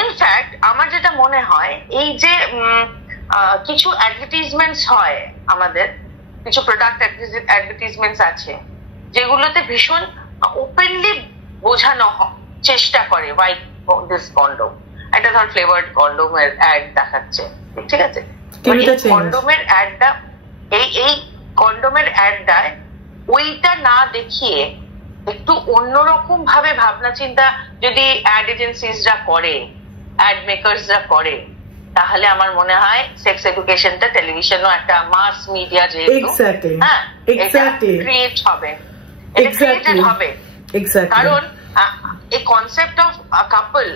ইনফ্যাক্ট আমার যেটা মনে হয়, এই যে কিছু অ্যাডভার্টাইজমেন্টস হয়, আমাদের কিছু প্রোডাক্ট অ্যাডভার্টাইজমেন্টস আছে যেগুলোতে ভীষণ ওপেনলি বোঝানো চেষ্টা করে ওয়াই দিস কন্ডম। একটা ধর ফ্লেভার্ড কন্ডোমের অ্যাড দেখাচ্ছে, ঠিক আছে, কন্ডোমের অ্যাডটা এই কন্ডোমের অ্যাডটায় ওইটা না দেখিয়ে একটু অন্যরকম ভাবে ভাবনা চিন্তা যদি অ্যাড এজেন্সিসরা করে, অ্যাড মেকার্সরা করে, তাহলে আমার মনে হয় সেক্স এডুকেশনটা টেলিভিশনও একটা মাস মিডিয়া যেহেতু হ্যাঁ ক্রিয়েট হবে, কারণ a concept of a couple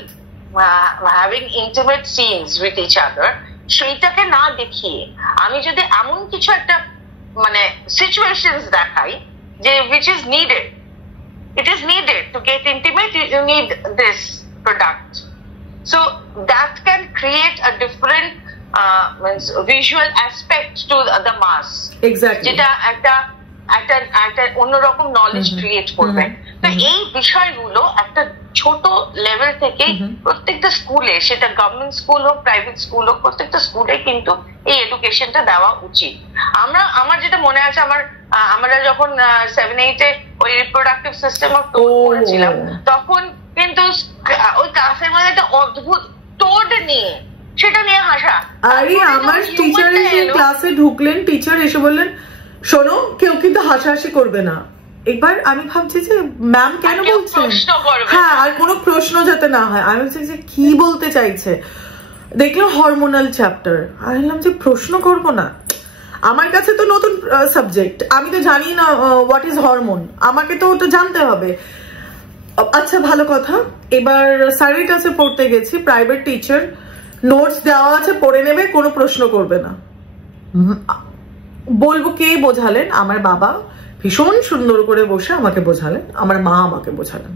having intimate scenes with each other সেইটাকে না দেখিয়ে আমি যদি এমন কিছু একটা মানে সিচুয়েশনস দেখাই যে which is needed, it is needed to get intimate, you need this product, so that can create a different visual aspect to the mass, যেটা একটা অন্যরকম নলেজ ক্রিয়েট করবে। তো এই বিষয়গুলো একটা ছোট লেভেল থেকে প্রত্যেকটা স্কুলে, সেটা গভর্নমেন্ট স্কুল হোক প্রাইভেট স্কুল হোক, প্রত্যেকটা স্কুলে কিন্তু এই এডুকেশনটা দেওয়া উচিত। আমার যেটা মনে আছে, আমরা যখন 7-8 ওই রিপ্রোডাক্টিভ সিস্টেম অফ টোড পড়েছিলাম, তখন কিন্তু ওই ক্লাসের মধ্যে একটা অদ্ভুত টোড নিয়ে সেটা নিয়ে হাসা। আরে আমার টিচার ক্লাসে ঢুকলেন, টিচার এসে বললেন শোনো কেউ কিন্তু হাসাহাসি করবে না। একবার আমি ভাবছি যে ম্যাম কেন বলছেন, হ্যাঁ আর কোনো প্রশ্ন যাতে না হয়। আমি বলছি যে কি বলতে চাইছে, দেখলাম হরমোনাল চ্যাপ্টার, আমি বললাম যে প্রশ্ন করব না, আমার কাছে তো নতুন সাবজেক্ট, আমি তো জানি না হোয়াট ইজ হরমোন, আমাকে তো ওটা জানতে হবে। আচ্ছা ভালো কথা, এবার স্যারের কাছে পড়তে গেছি, প্রাইভেট টিচার, নোটস দেওয়া আছে পড়ে নেবে, কোনো প্রশ্ন করবে না। বলবো কে বোঝালেন? আমার বাবা ভীষণ সুন্দর করে বসে আমাকে বোঝালেন, আমার মা আমাকে বোঝালেন।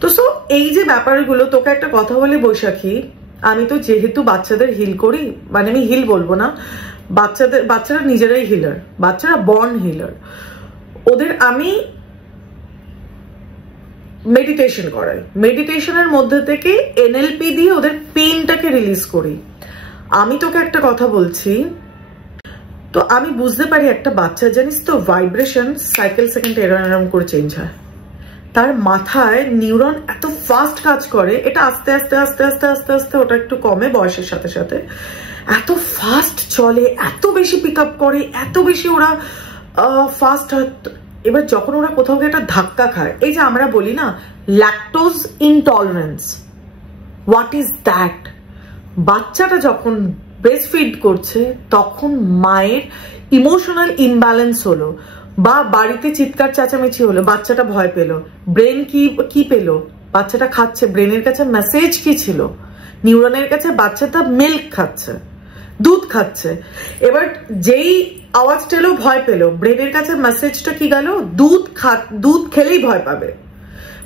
তো সো এই যে ব্যাপারগুলো, তোকে একটা কথা বলি বৈশাখী, আমি তো যেহেতু বাচ্চাদের হিল করি, মানে আমি হিল বলবো না, বাচ্চারা নিজেরাই হিলার, বাচ্চারা বর্ন হিলার, ওদের আমি মেডিটেশন করাই, মেডিটেশনের মধ্যে থেকে NLP দিয়ে ওদের পেইনটাকে রিলিজ করি। আমি তোকে একটা কথা বলছি, তো আমি বুঝতে পারি একটা বাচ্চা, জানিস তো ভাইব্রেশন সাইকেল সেকেন্ডে এরম করে চেঞ্জ হয়, তার মাথায় নিউরন এত ফাস্ট কাজ করে, এটা আস্তে আস্তে আস্তে আস্তে আস্তে আস্তে ওটা একটু কমে বয়সের সাথে সাথে, এত ফাস্ট চলে, এত বেশি পিক আপ করে, এত বেশি ওরা ফাস্ট হয়। এবার যখন ওরা কোথাও গিয়ে একটা ধাক্কা খায়, এই যে আমরা বলি না lactose intolerance, what is that? বাচ্চাটা যখন ব্রেস্ট ফিড করছে তখন মায়ের ইমোশনাল ইমব্যালেন্স হলো, বা বাড়িতে চিৎকার চেঁচামেচি হলো, বাচ্চাটা ভয় পেল, ব্রেন কি পেল, বাচ্চাটা খাচ্ছে, ব্রেনের কাছে মেসেজ কি ছিল, নিউরনের কাছে বাচ্চাটা মিল্ক খাচ্ছে, দুধ খাচ্ছে, এবার যেই আওয়াজ টেলো ভয় পেল, ব্রেনের কাছে মেসেজটা কি গেল, দুধ খেলেই ভয় পাবে।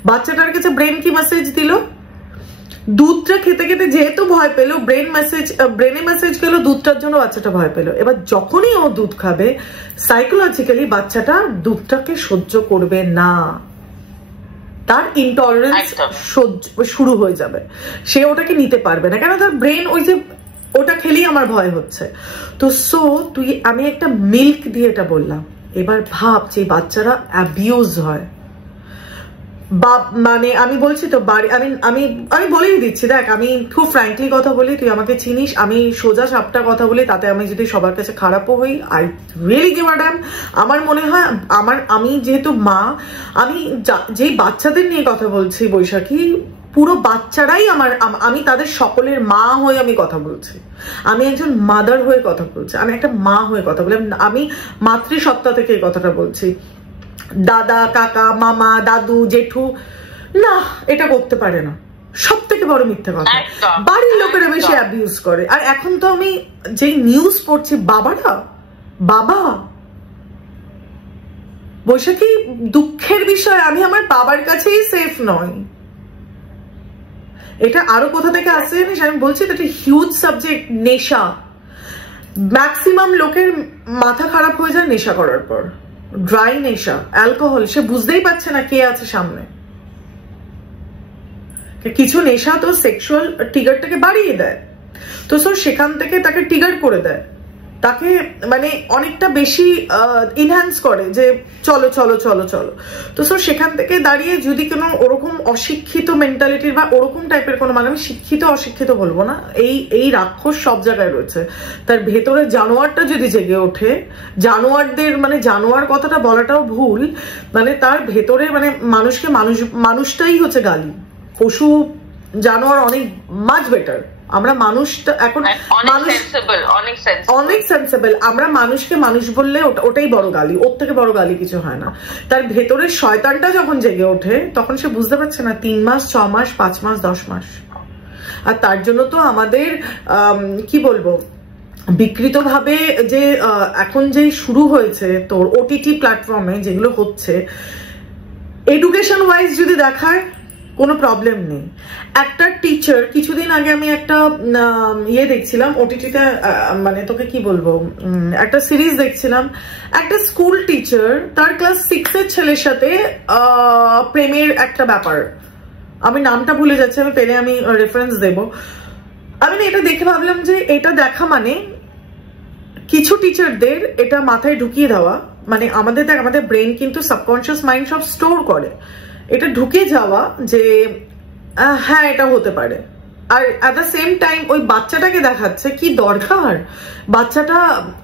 বাচ্চাটার কাছে ব্রেন কি মেসেজ দিল, দুধটা খেতে খেতে যেহেতু ভয় পেল, ব্রেনে মেসেজ গেল দুধটার জন্য, বাচ্চাটা ভয় পেল। এবার যখনই ও দুধ খাবে, সাইকোলজিক্যালি বাচ্চাটা দুধটাকে সহ্য করবে না, তার ইনটলারেন্স শুরু হয়ে যাবে, সে ওটাকে নিতে পারবে না, কেন তার ব্রেন ওই যে ওটা খেলেই আমার ভয় হচ্ছে। তো সো আমি একটা মিল্ক দিয়ে এটা বললাম। এবার ভাব যে বাচ্চারা অ্যাবিউজ হয়, মানে আমি বলছি তো আমি বলেই দিচ্ছি, দেখ আমি খুব ফ্র্যাঙ্কলি কথা বলি, তুই আমাকে চিনিস, আমি সোজা সাপটা কথা বলি, তাতে আমি যদি সবার কাছে খারাপও হই, I really give a dam. আমার মনে হয় আমি যেহেতু মা, আমি যেই বাচ্চাদের নিয়ে কথা বলছি বৈশাখী, পুরো বাচ্চারাই আমি তাদের সকলের মা হয়ে আমি কথা বলছি, আমি একজন মাদার হয়ে কথা বলছি, আমি একটা মা হয়ে কথা বলি, আমি মাতৃসত্তা থেকে এই কথাটা বলছি। দাদা, কাকা, মামা, দাদু, জেঠু না এটা করতে পারে না, সব থেকে বড় মিথ্যা কথা, বাড়ির লোকেরা বেশি অ্যাবিউজ করে। আর এখন তো আমি যে নিউজ পড়ছি, বাবা বৈশাখী, দুঃখের বিষয় আমি আমার বাবার কাছেই সেফ নই। এটা আরো কোথা থেকে আসছে জানিস? আমি বলছি এটা হিউজ সাবজেক্ট, নেশা। ম্যাক্সিমাম লোকের মাথা খারাপ হয়ে যায় নেশা করার পর, ড্রাই নেশা, অ্যালকোহল, সে বুঝতেই পারছে না কে আছে সামনে। কিছু নেশা তো সেক্সুয়াল ট্রিগারটাকে বাড়িয়ে দেয়, তো সেখান থেকে তাকে ট্রিগার করে দেয়, তাকে মানে অনেকটা বেশি ইনহ্যান্স করে যে চলো চলো চলো চলো। তো সেখান থেকে দাঁড়িয়ে যদি কোনো ওরকম অশিক্ষিত মেন্টালিটির বা ওরকম টাইপের কোনো, মানে আমি শিক্ষিত অশিক্ষিত বলবো না, এই রাক্ষস সব জায়গায় রয়েছে, তার ভেতরে জানোয়ারটা যদি জেগে ওঠে, জানোয়ারদের মানে জানোয়ার কথাটা বলাটাও ভুল, মানে তার ভেতরে মানে মানুষটাই হচ্ছে গালি, পশু জানোয়ার অনেক মাচ বেটার। আমরা মানুষটা এখন অনেক সেন্সেবল, আমরা মানুষকে মানুষ বললে ওটাই বড় গালি, ওর থেকে বড় গালি কিছু হয় না। তার ভেতরের শয়তানটা যখন জেগে ওঠে তখন সে বুঝতে পারছে না 3 মাস 6 মাস 5 মাস 10 মাস। আর তার জন্য তো আমাদের কি বলবো, বিকৃত ভাবে যে এখন যে শুরু হয়েছে তোর ওটিটি প্ল্যাটফর্মে যেগুলো হচ্ছে, এডুকেশন ওয়াইজ যদি দেখায় কোনো প্রবলেম নেই। একটা টিচার, কিছুদিন আগে আমি একটা দেখছিলাম ওটিটিতে, মানে তোকে কি বলবো, একটা সিরিজ দেখছিলাম, একটা স্কুল টিচার তার ক্লাস 6 এর ছেলের সাথে প্রেমের একটা ব্যাপার, আমি নামটা ভুলে যাচ্ছি, আমি পেলে আমি রেফারেন্স দেবো। আমি এটা দেখে ভাবলাম যে এটা দেখা মানে কিছু টিচারদের এটা মাথায় ঢুকিয়ে দেওয়া, মানে আমাদের ব্রেন কিন্তু সাবকনশিয়াস মাইন্ড সব স্টোর করে, এটা ঢুকে যাওয়া যে হ্যাঁ এটা হতে পারে। আর অ্যাট দ্য সেম টাইম ওই বাচ্চাটাকে দেখাচ্ছে কি দরকার, বাচ্চাটা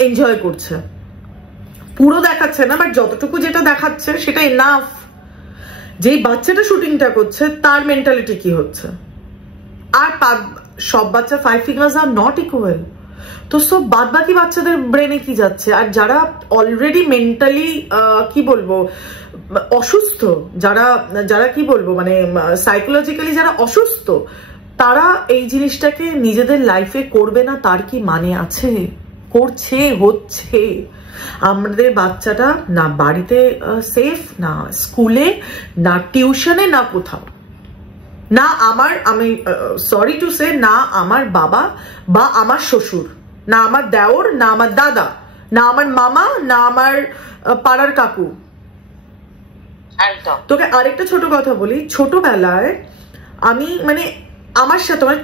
এনজয় করছে, পুরো দেখাচ্ছে না, বাট যতটুকু যেটা দেখাচ্ছে সেটা এনাফ। যেই বাচ্চাটা শুটিংটা করছে তার মেন্টালিটি কি হচ্ছে। আর সব বাচ্চা 5 figures আর নট ইকুয়াল, তো সব বাদ বাকি বাচ্চাদের ব্রেনে কি যাচ্ছে। আর যারা অলরেডি মেন্টালি কি বলবো অসুস্থ, যারা কি বলবো মানে সাইকোলজিক্যালি যারা অসুস্থ, তারা এই জিনিসটাকে নিজেদের লাইফে করবে না তার কি মানে আছে? করছে, হচ্ছে। আমাদের বাচ্চাটা না বাড়িতে সেফ, না স্কুলে, না টিউশনে, না কোথাও, না আমি সরি টু সে, না আমার বাবা বা আমার শ্বশুর, না আমার দেওর, না আমার দাদা, না আমার মামা, না আমার পাড়ার কাকু। তোকে আরেকটা ছোট কথা বলি, ছোটবেলায় আমি মানে আমার সাথে মানে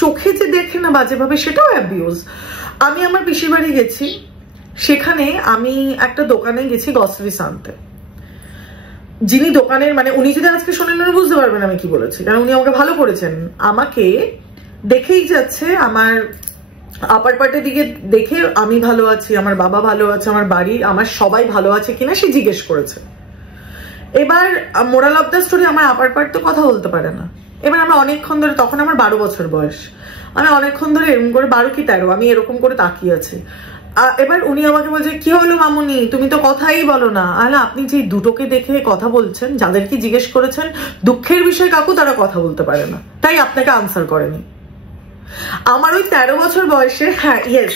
চোখে যে দেখে না বাজেভাবে, সেটাও অ্যাবিউজ। আমি আমার পিসির বাড়ি গেছি, সেখানে আমি একটা দোকানে গেছি গ্রসারিস আনতে। যিনি দোকানের মানে উনি যদি আজকে শোনেন বুঝতে পারবেন আমি কি বলেছি, কারণ উনি আমাকে ভালো করেছেন। আমাকে দেখেই যাচ্ছে, আমার আপার পার্টের দিকে দেখে আমি ভালো আছি, আমার বাবা ভালো আছে, আমার বাড়ি আমার সবাই ভালো আছে কিনা সে জিজ্ঞেস করেছে। এবার মোরাল অফ দ্য স্টোরি, আমার আপার পার্ট তো কথা বলতে পারে না। এবার আমরা অনেকক্ষণ ধরে, তখন আমার 12 বছর বয়স, আমি অনেকক্ষণ ধরে এরকম করে 12 কি 13 আমি এরকম করে তাকিয়ে আছি। এবার উনি আমাকে বলছে কি হলো মামুনি, তুমি তো কথাই বলো না। আরে আপনি যে দুটোকে দেখে কথা বলছেন, যাদেরকে জিজ্ঞেস করেছেন দুঃখের বিষয় কাকু, তারা কথা বলতে পারে না, তাই আপনাকে আনসার করেনি। আমার ওই 13 বছর বয়সে, হ্যাঁ ইয়েস,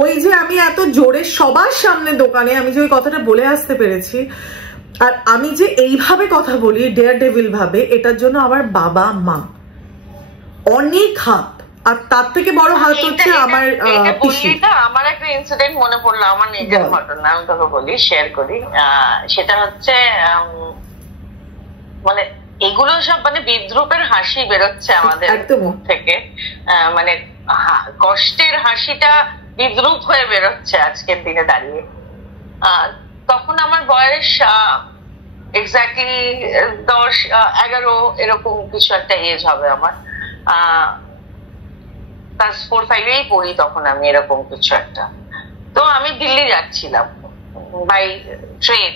ওই যে আমি এত জোরে সবার সামনে দোকানে আমি যে ওই কথাটা বলে আসতে পেরেছি, আর আমি যে এইভাবে কথা বলি ডেয়ার ডেভিল ভাবে, এটার জন্য আমার বাবা মা অনেক হাত। আর তার থেকে বড় হাত হচ্ছে আমার পিসি। আমার একটা ইনসিডেন্ট মনে পড়লো, আমার নিজের ঘটনা, আমি তোকে বলি, শেয়ার করি। সেটা হচ্ছে মানে এগুলো সব মানে বিদ্রুপের হাসি বেরোচ্ছে আমাদের থেকে, মানে কষ্টের হাসিটা বিদ্রুপ হয়ে বেরোচ্ছে আজকের দিনে দাঁড়িয়ে। তখন আমার বয়স এক্স্যাক্টলি 10-11 এরকম কিছু একটা এজ হবে আমার। ক্লাস 4-5 পড়ি তখন আমি, এরকম কিছু একটা। তো আমি দিল্লি যাচ্ছিলাম বাই ট্রেন,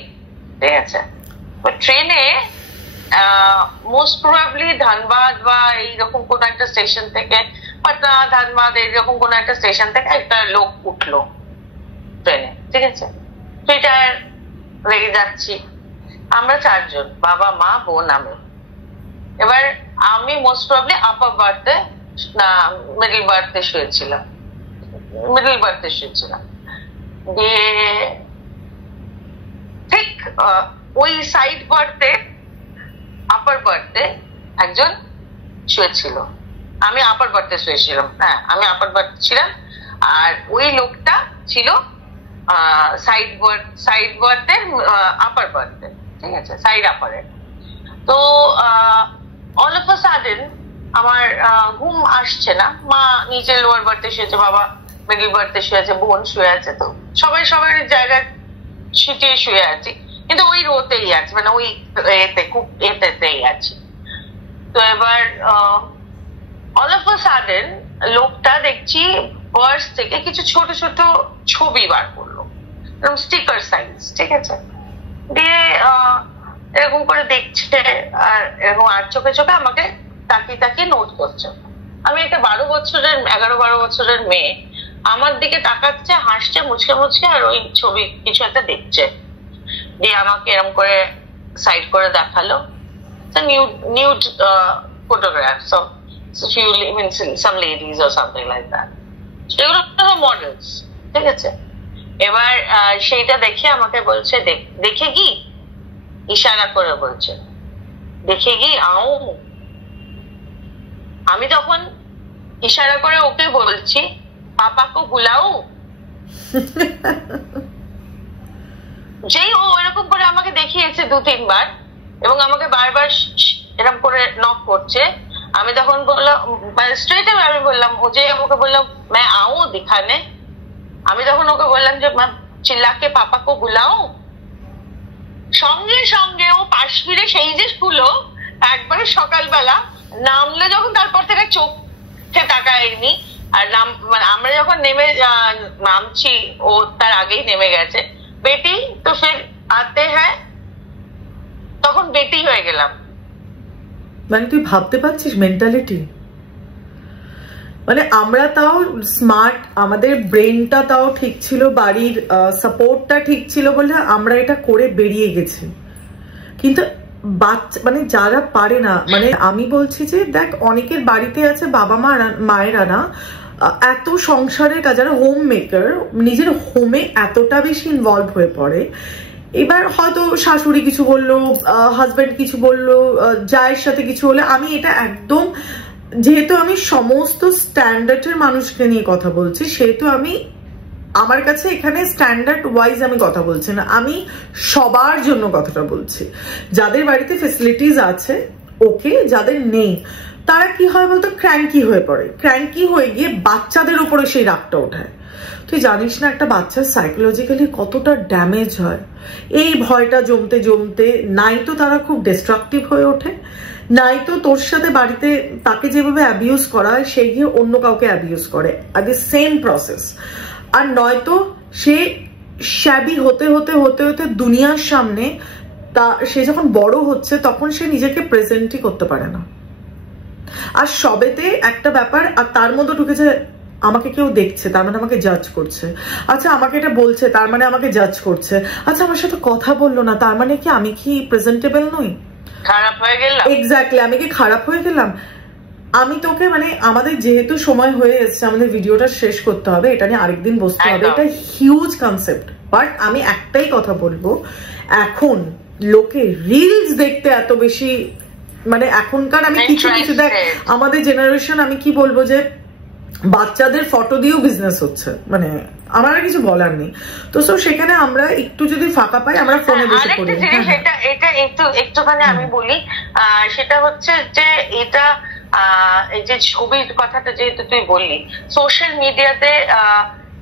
ঠিক আছে। ট্রেনে মোস্ট প্রবাবলি ধানবাদ বা এইরকম কোন একটা স্টেশন থেকে, পাটনা, ধানবাদ এইরকম কোন একটা স্টেশন থেকে একটা লোক উঠলো ট্রেনে, ঠিক আছে। সেটার লেগে যাচ্ছি, আমরা 4 জন, বাবা মা বোন আমি। এবার আমি মোস্ট প্রবাবলি আপার বার্থে না মিডল বার্থে শুয়েছিলাম, দিয়ে ঠিক ওই সাইড বার্থে আপার বার্থে একজন শুয়েছিল, আমি আপার বার্থে শুয়েছিলাম, হ্যাঁ আমি আপার বার্থে ছিলাম, আর ওই লোকটা ছিল সাইড বার্থে আপার বার্থে, ঠিক আছে, সাইড আপারে। তো অল অফ আ সাডেন আমার ঘুম আসছে না, মা নিচে লোয়ার বার্থে শুয়েছে, বাবা মিডল বার্থে শুয়েছে, বোন শুয়ে আছে, তো সবাই সবার জায়গায় ছিটিয়ে শুয়ে আছি, কিন্তু ওই রোতেই আছে, মানে ওই এতে খুব এতেই আছি। তো এবার অল অফ আ সাডেন লোকটা দেখছি পার্স থেকে কিছু ছোট ছোট ছবি বার করলো, স্টিকার সাইজ, ঠিক আছে, দিয়ে এরকম করে দেখছে, আর এরকম আর চোখে চোখে আমাকে তাকিয়ে নোট করছে। আমি একটা 11-12 বছরের মেয়ে, আমার দিকে তাকাচ্ছে, হাসছে মুচকে মুচকে, আর ওই ছবি কিছু একটা দেখছে, দিয়ে আমাকে এরকম করে সাইড করে দেখালো, nude photographs of some ladies or something like that. সেগুলো তো মডেলস, ঠিক আছে। এবার সেইটা দেখে আমাকে বলছে, দেখে কি, ইশারা করে বলছে, দেখে কি আও। আমি তখন ইশারা করে ওকে বলছি, পাপাকে বুলাও। যেই ও এরকম করে আমাকে দেখিয়েছে 2-3 বার এবং আমাকে বারবার এরকম করে নক করছে, আমি তখন বললাম, স্ট্রেট আমি বললাম, ও যে আমাকে বললাম मैं आऊं दिखाने, আমি তখন ওকে বললাম যে চিল্লাকে পাপাকে বুলাও। সঙ্গে সঙ্গে ও পাশ ফিরে সেই যে শুলো একবারে সকালবেলা নামলে, যখন তারপর থেকে চোখে তাকায়নি। আর আমরা যখন নামছি, ও তার আগেই নেমে গেছে, বেটি তো ফির আতে হ্যাঁ, তখন বেটি হয়ে গেলাম। মানে তুই ভাবতে পারছিস মেন্টালিটি, মানে আমরা তাও স্মার্ট, আমাদের ব্রেনটা তাও ঠিক ছিল, বাড়ির সাপোর্টটা ঠিক ছিল বলে আমরা এটা করে বেরিয়ে গেছি। কিন্তু বাচ্চা মানে যারা পারে না, মানে আমি বলছি যে দেখ অনেকের বাড়িতে আছে বাবা মায়েরা না এত সংসারের কাজ, যারা হোম মেকার, নিজের হোমে এতটা বেশি ইনভলভ হয়ে পড়ে। এবার হয়তো শাশুড়ি কিছু বললো, হাজবেন্ড কিছু বললো, জায়ের সাথে কিছু হলে, আমি এটা একদম, যেহেতু আমি সমস্ত স্ট্যান্ডার্ডের মানুষকে নিয়ে কথা বলছি, সেহেতু আমি আমার কাছে এখানে স্ট্যান্ডার্ড ওয়াইজ আমি কথা বলছি না, আমি সবার জন্য কথাটা বলছি। যাদের বাড়িতে ফেসিলিটিস আছে ওকে, যাদের নেই তারা কি হয় বলতো, ক্র্যাঙ্কি হয়ে পড়ে, ক্র্যাঙ্কি হয়ে গিয়ে বাচ্চাদের উপরে সেই রাগটা ওঠায়। তুই জানিস না একটা বাচ্চার সাইকোলজিক্যালি কতটা ড্যামেজ হয় এই ভয়টা জমতে জমতে। নাই তো তারা খুব ডিস্ট্রাকটিভ হয়ে ওঠে, নাই তো তোর সাথে বাড়িতে তাকে যেভাবে অ্যাবিউজ করা হয় সে গিয়ে অন্য কাউকে অ্যাবিউজ করে, আর দি সেম প্রসেস। আর নয়তো সে শ্যাবি হতে হতে হতে হতে দুনিয়ার সামনে সে যখন বড় হচ্ছে তখন সে নিজেকে প্রেজেন্টই করতে পারে না। আর সবেতে একটা ব্যাপার, আর তার মধ্যে ঢুকেছে আমাকে কেউ দেখছে তার মানে আমাকে জাজ করছে, আচ্ছা আমাকে এটা বলছে তার মানে আমাকে জাজ করছে, আচ্ছা আমার সাথে কথা বললো না তার মানে কি আমি কি প্রেজেন্টেবল নই, খারাপ হয়ে গেলাম, এক্স্যাক্টলি আমি কি খারাপ হয়ে গেলাম। আমি তোকে মানে আমাদের যেহেতু সময় হয়ে এসছে, আমাদের ভিডিওটা শেষ করতে হবে, এটা নিয়ে আরেকদিন বসতে হবে, এটা হিউজ কনসেপ্ট। বাট আমি একটাই কথা বলবো, এখন লোকে রিলস দেখতে এত বেশি, মানে এখনকার আমি কিছু কিছু দেখ আমাদের জেনারেশন, আমি কি বলবো যে বাচ্চাদের ফটো দিয়েও বিজনেস হচ্ছে, মানে আমার আর কিছু বলার নেই। তো সো সেখানে আমরা একটু যদি ফাঁকা পাই আমরা ফোনে বসে পড়ি। এটা একটুখানি আমি বলি, সেটা হচ্ছে যে এটা এই যে ছবির কথাটা যেহেতু তুই বললি, সোশ্যাল মিডিয়াতে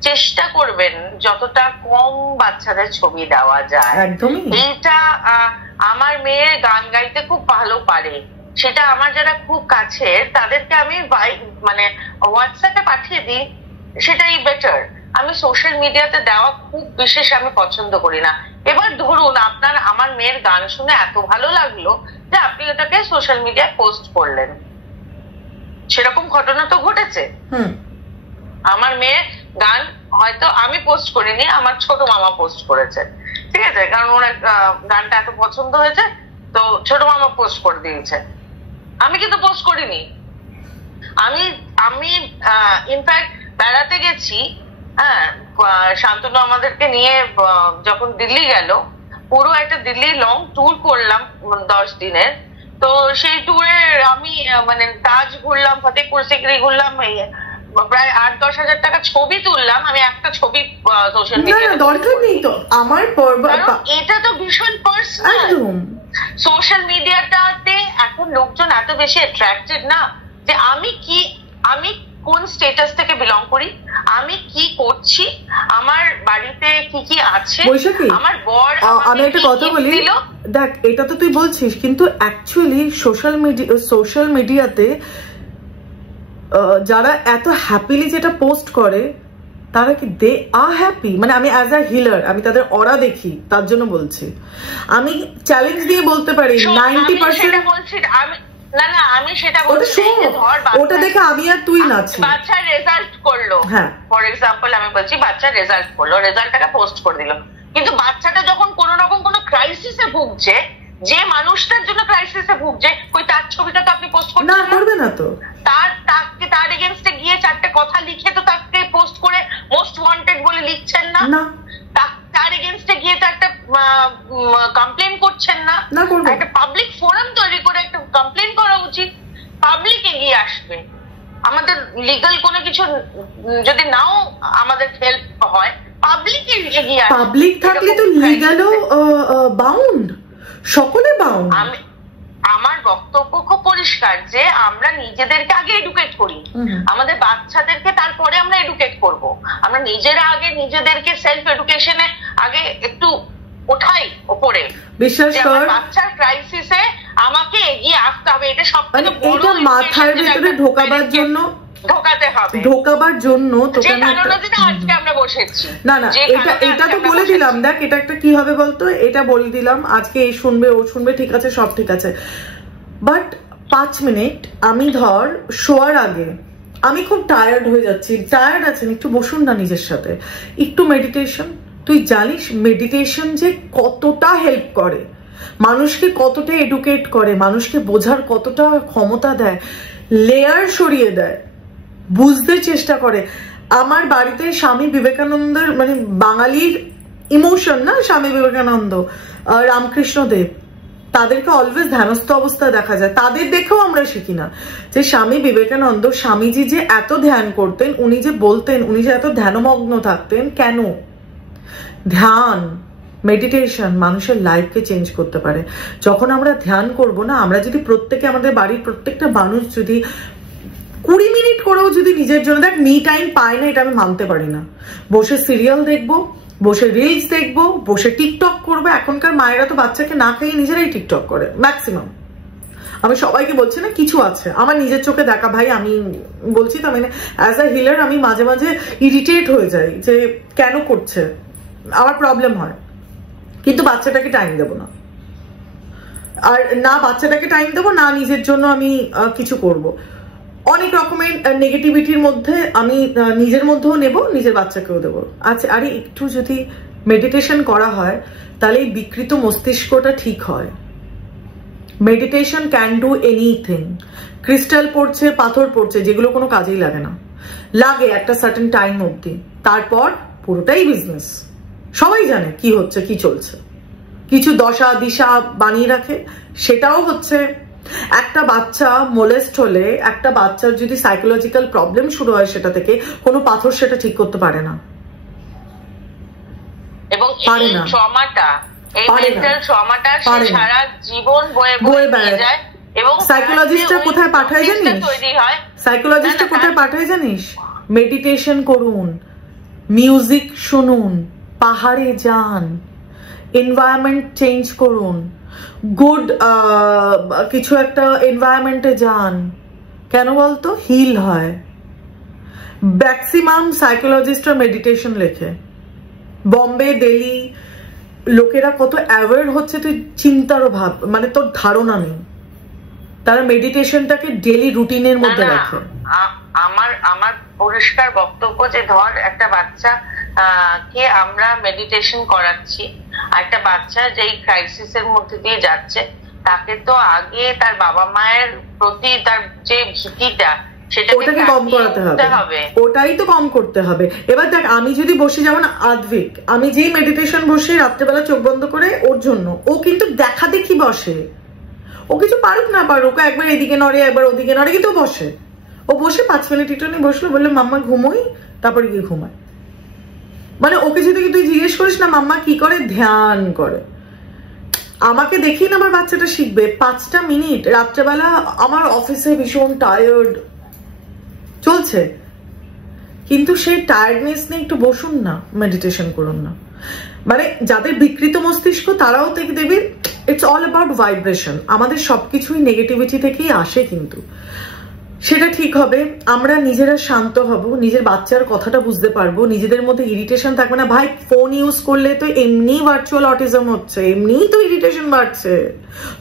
চেষ্টা করবেন যতটা কম বাচ্চাদের ছবি দেওয়া যায়। একদমই। এইটা আমার মেয়ে গান গাইতে খুব ভালো পারে, সেটা আমার যারা খুব কাছের তাদেরকে আমি মানে হোয়াটসঅ্যাপে পাঠিয়ে দিই, সেটাই বেটার। আমি সোশ্যাল মিডিয়াতে দেওয়া খুব বিশেষ আমি পছন্দ করি না। এবার ধরুন আমার মেয়ের গান শুনে এত ভালো লাগলো যে আপনি ওটাকে সোশ্যাল মিডিয়ায় পোস্ট করলেন, সেরকম ঘটনা তো ঘটেছে। আমার মেয়ের গান হয়তো আমি পোস্ট করিনি, আমার ছোট মামা পোস্ট করেছে, ঠিক আছে, কারণ ওনার গানটা এত পছন্দ হয়েছে তো ছোট মামা পোস্ট করে দিয়েছে, আমি কিন্তু পোস্ট করিনি। আমি ইনফ্যাক্ট বেড়াতে গেছি, হ্যাঁ, শান্তনু আমাদেরকে নিয়ে যখন দিল্লি গেল, পুরো একটা দিল্লি লং ট্যুর করলাম 10 দিনের। তো সেই ট্যুরে আমি মানে তাজ ঘুরলাম, ফতেহপুর সিকরি ঘুরলাম, প্রায় 8-10 হাজার টাকা ছবি তুললাম। আমি একটা ছবি সোশ্যাল মিডিয়াতে দরকার নেই তো আমার, এটা তো ভীষণ পার্সোনাল। সোশ্যাল মিডিয়াটাতে এখন লোকজন এত বেশি অ্যাট্রাক্টেড না যে আমি কোন স্টেটাস থেকে বিলং করি, আমি কি করছি, আমার বাড়িতে কি কি আছে, আমার বর। আমি একটা কথা বলি, দেখ এটা তো তুই বলছিস, কিন্তু অ্যাকচুয়ালি সোশ্যাল মিডিয়াতে যারা এত হ্যাপিলি যেটা পোস্ট করে তারা কি দে আর হ্যাপি, মানে আমি অ্যাজ আ হিলার আমি তাদের অরা দেখি, তার জন্য বলছি। আমি চ্যালেঞ্জ দিয়ে বলতে পারি 90% বলছি না, আমি সেটা বলছি, ওটা দেখে আমি আর তুই নাচি। বাচ্চা রেজাল্ট করলো, ফর এক্সাম্পল আমি বলছি বাচ্চা রেজাল্ট করলো, রেজাল্টটাকে পোস্ট করে দিল, কিন্তু বাচ্চাটা যখন কোন রকম কোনো ক্রাইসিসে ভুগছে, যে মানুষটার জন্য ক্রাইসিসে ভুগছে, ওই তার ছবিটা তো আপনি পোস্ট করছেন না, করবে না তো। তার এগেইনস্টে গিয়ে 4টে কথা লিখে তো তাকে পোস্ট করে মোস্ট ওয়ান্টেড বলে লিখছেন না, তার এগেইনস্টে গিয়ে তো একটা কমপ্লেন করছেন না, একটা পাবলিক ফোরাম তৈরি করে একটা কমপ্লেন করা উচিত, পাবলিক এগিয়ে আসবে। আমাদের লিগাল কোনো কিছু যদি নাও আমাদের হেল্প হয়, পাবলিক এগিয়ে আসবে। পাবলিক থাকলে তো লিগালও বাউন্ড, সকলে বাউন্ড। আমার বক্তব্য খুব পরিষ্কার যে আমরা নিজেদেরকে আগে এডুকেট করি, আমাদের বাচ্চাদেরকে তারপরে আমরা এডুকেট করব। আমরা নিজেরা আগে নিজেদেরকে সেলফ এডুকেশনে আগে একটু ওঠাই ওপরে, বিশ্বাস কর বাচ্চার ক্রাইসিসে আমাকে এগিয়ে আসতে হবে। এটা সবথেকে বড় মাথার ভিতরে ঢোকাবার জন্য ঢোকাবার জন্য তোকে আজকে আমরা বসেছি। না না, এটা তো বলে দিলাম, দেখ এটা একটা কি হবে বলতো, এটা বলে দিলাম আজকে এই শুনবে ও শুনবে, ঠিক আছে সব ঠিক আছে, বাট 5 মিনিট আমি ধর শোয়ার আগে আমি খুব টায়ার্ড হয়ে যাচ্ছি, টায়ার্ড আছেন একটু বসুন না নিজের সাথে, একটু মেডিটেশন। তুই জানিস মেডিটেশন যে কতটা হেল্প করে, মানুষকে কতটা এডুকেট করে, মানুষকে বোঝার কতটা ক্ষমতা দেয়, লেয়ার সরিয়ে দেয়, বুঝতে চেষ্টা করে। আমার বাড়িতে স্বামী বিবেকানন্দের মানে বাঙালির ইমোশন না, স্বামী বিবেকানন্দ, রামকৃষ্ণ দেব, তাদেরকে অলওয়েজ ধ্যানস্থ অবস্থায় দেখা যায়, তাদের দেখেও আমরা শিখি না যে স্বামী বিবেকানন্দ, স্বামীজি যে এত ধ্যান করতেন, উনি যে বলতেন, উনি যে এত ধ্যানমগ্ন থাকতেন কেন? ধ্যান মেডিটেশন মানুষের লাইফকে চেঞ্জ করতে পারে। যখন আমরা ধ্যান করব না, আমরা যদি প্রত্যেকে আমাদের বাড়ির প্রত্যেকটা মানুষ যদি 20 মিনিট করেও যদি নিজের জন্য, দেখ মি টাইম পায় না এটা আমি মানতে পারি না, বসে সিরিয়াল দেখবো, বসে রিলস দেখবো, বসে টিকটক করবো। এখনকার মায়েরা তো বাচ্চাকে না খাইয়ে নিজেরাই টিকটক করে ম্যাক্সিমাম। আমি সবাইকে বলছি না, কিছু আছে আমার নিজের চোখে দেখা, ভাই আমি বলছি তো, মানে অ্যাজ আ হিলার আমি মাঝে মাঝে ইরিটেট হয়ে যাই যে কেন করছে, আমার প্রবলেম হয়, কিন্তু বাচ্চাটাকে টাইম দেবো না, আর না বাচ্চাটাকে টাইম দেবো না নিজের জন্য আমি কিছু করব। অনেক রকমের নেগেটিভিটির মধ্যে আমি নিজের মধ্যেও নেব, নিজের বাচ্চাকেও দেবো। আচ্ছা, আরে একটু যদি মেডিটেশন করা হয় তাহলে এই বিকৃত মস্তিষ্কটা ঠিক হয়। Meditation can do anything. Crystal পড়ছে, পাথর পড়ছে, যেগুলো কোনো কাজেই লাগে না, লাগে একটা সার্টেন টাইম অবধি, তারপর পুরোটাই বিজনেস। সবাই জানে কি হচ্ছে, কি চলছে, কিছু দশা দিশা বানিয়ে রাখে। সেটাও হচ্ছে একটা বাচ্চা মোলেস্ট হলে, একটা বাচ্চার যদি সাইকোলজিক্যাল প্রবলেম শুরু হয়, সেটা থেকে কোনো পাথর সেটা ঠিক করতে পারে না, এবং এই ট্রমাটা, এই মেন্টাল ট্রমাটা সারা জীবন বয়ে যায়। এবং সাইকোলজিস্টরা কোথায় পাঠায় জানিস? সাইকোলজিস্টরা কোথায় পাঠায় জানিস? মেডিটেশন করুন, মিউজিক শুনুন, পাহাড়ে যান, এনভায়রনমেন্ট চেঞ্জ করুন, গুড কিছু একটা এনভায়রনমেন্টে যান। কেন বলতো? হিল হয়। ম্যাক্সিমাম সাইকোলজিস্টরা মেডিটেশন লেখে। বম্বে, দিল্লি লোকেরা কত অ্যাওয়ার হচ্ছে তুই চিন্তারও ভাব, মানে তোর ধারণা নেই। তারা মেডিটেশনটাকে ডেলি রুটিনের মধ্যে রাখে। আমার পরিষ্কার বক্তব্য যে ধর একটা বাচ্চা কে আমরা মেডিটেশন করাচ্ছি, আর একটা বাচ্চা যেই ক্রাইসিসের মধ্যে দিয়ে যাচ্ছে, তাকে তো আগে তার বাবা মায়ের প্রতি তার যে ভীতিটা, ওটাকে কম করাতে হবে, ওটাই তো কম করতে হবে। এবার দেখ, আমি যদি বসে, যেমন আদ্ভিক, আমি যেই মেডিটেশন বসে রাত্রেবেলা চোখ বন্ধ করে, ওর জন্য ও কিন্তু দেখা দেখি বসে, ও কিছু পারুক না পারুক, একবার এদিকে নড়ে একবার ওদিকে নড়ে, কিন্তু বসে। ও বসে 5 মিনিট একটু নিয়ে বসলো, বললো মাম্মা ঘুমোই, তারপরে গিয়ে ঘুমায়। মানে ওকে যদি তুই জিজ্ঞেস করিস না মাম্মা কি করে, ধ্যান করে। আমাকে দেখি না আমার বাচ্চাটা শিখবে। 5টা মিনিট রাত্রেবেলা, আমার অফিসে ভীষণ টায়ার্ড চলছে, কিন্তু সেই টায়ার্ডনেস নিয়ে একটু বসুন না, মেডিটেশন করুন না। মানে যাদের বিকৃত মস্তিষ্ক তারাও থেকে দেবে, ইটস অল অ্যাবাউট ভাইব্রেশন। আমাদের সবকিছুই নেগেটিভিটি থেকেই আসে, কিন্তু সেটা ঠিক হবে, আমরা নিজেরা শান্ত হব, নিজের বাচ্চার কথাটা বুঝতে পারবো, নিজেদের মধ্যে ইরিটেশন থাকবে না। ভাই ফোন ইউজ করলে তো এমনি ভার্চুয়াল অটিজম হচ্ছে, এমনিই তো ইরিটেশন বাড়ছে,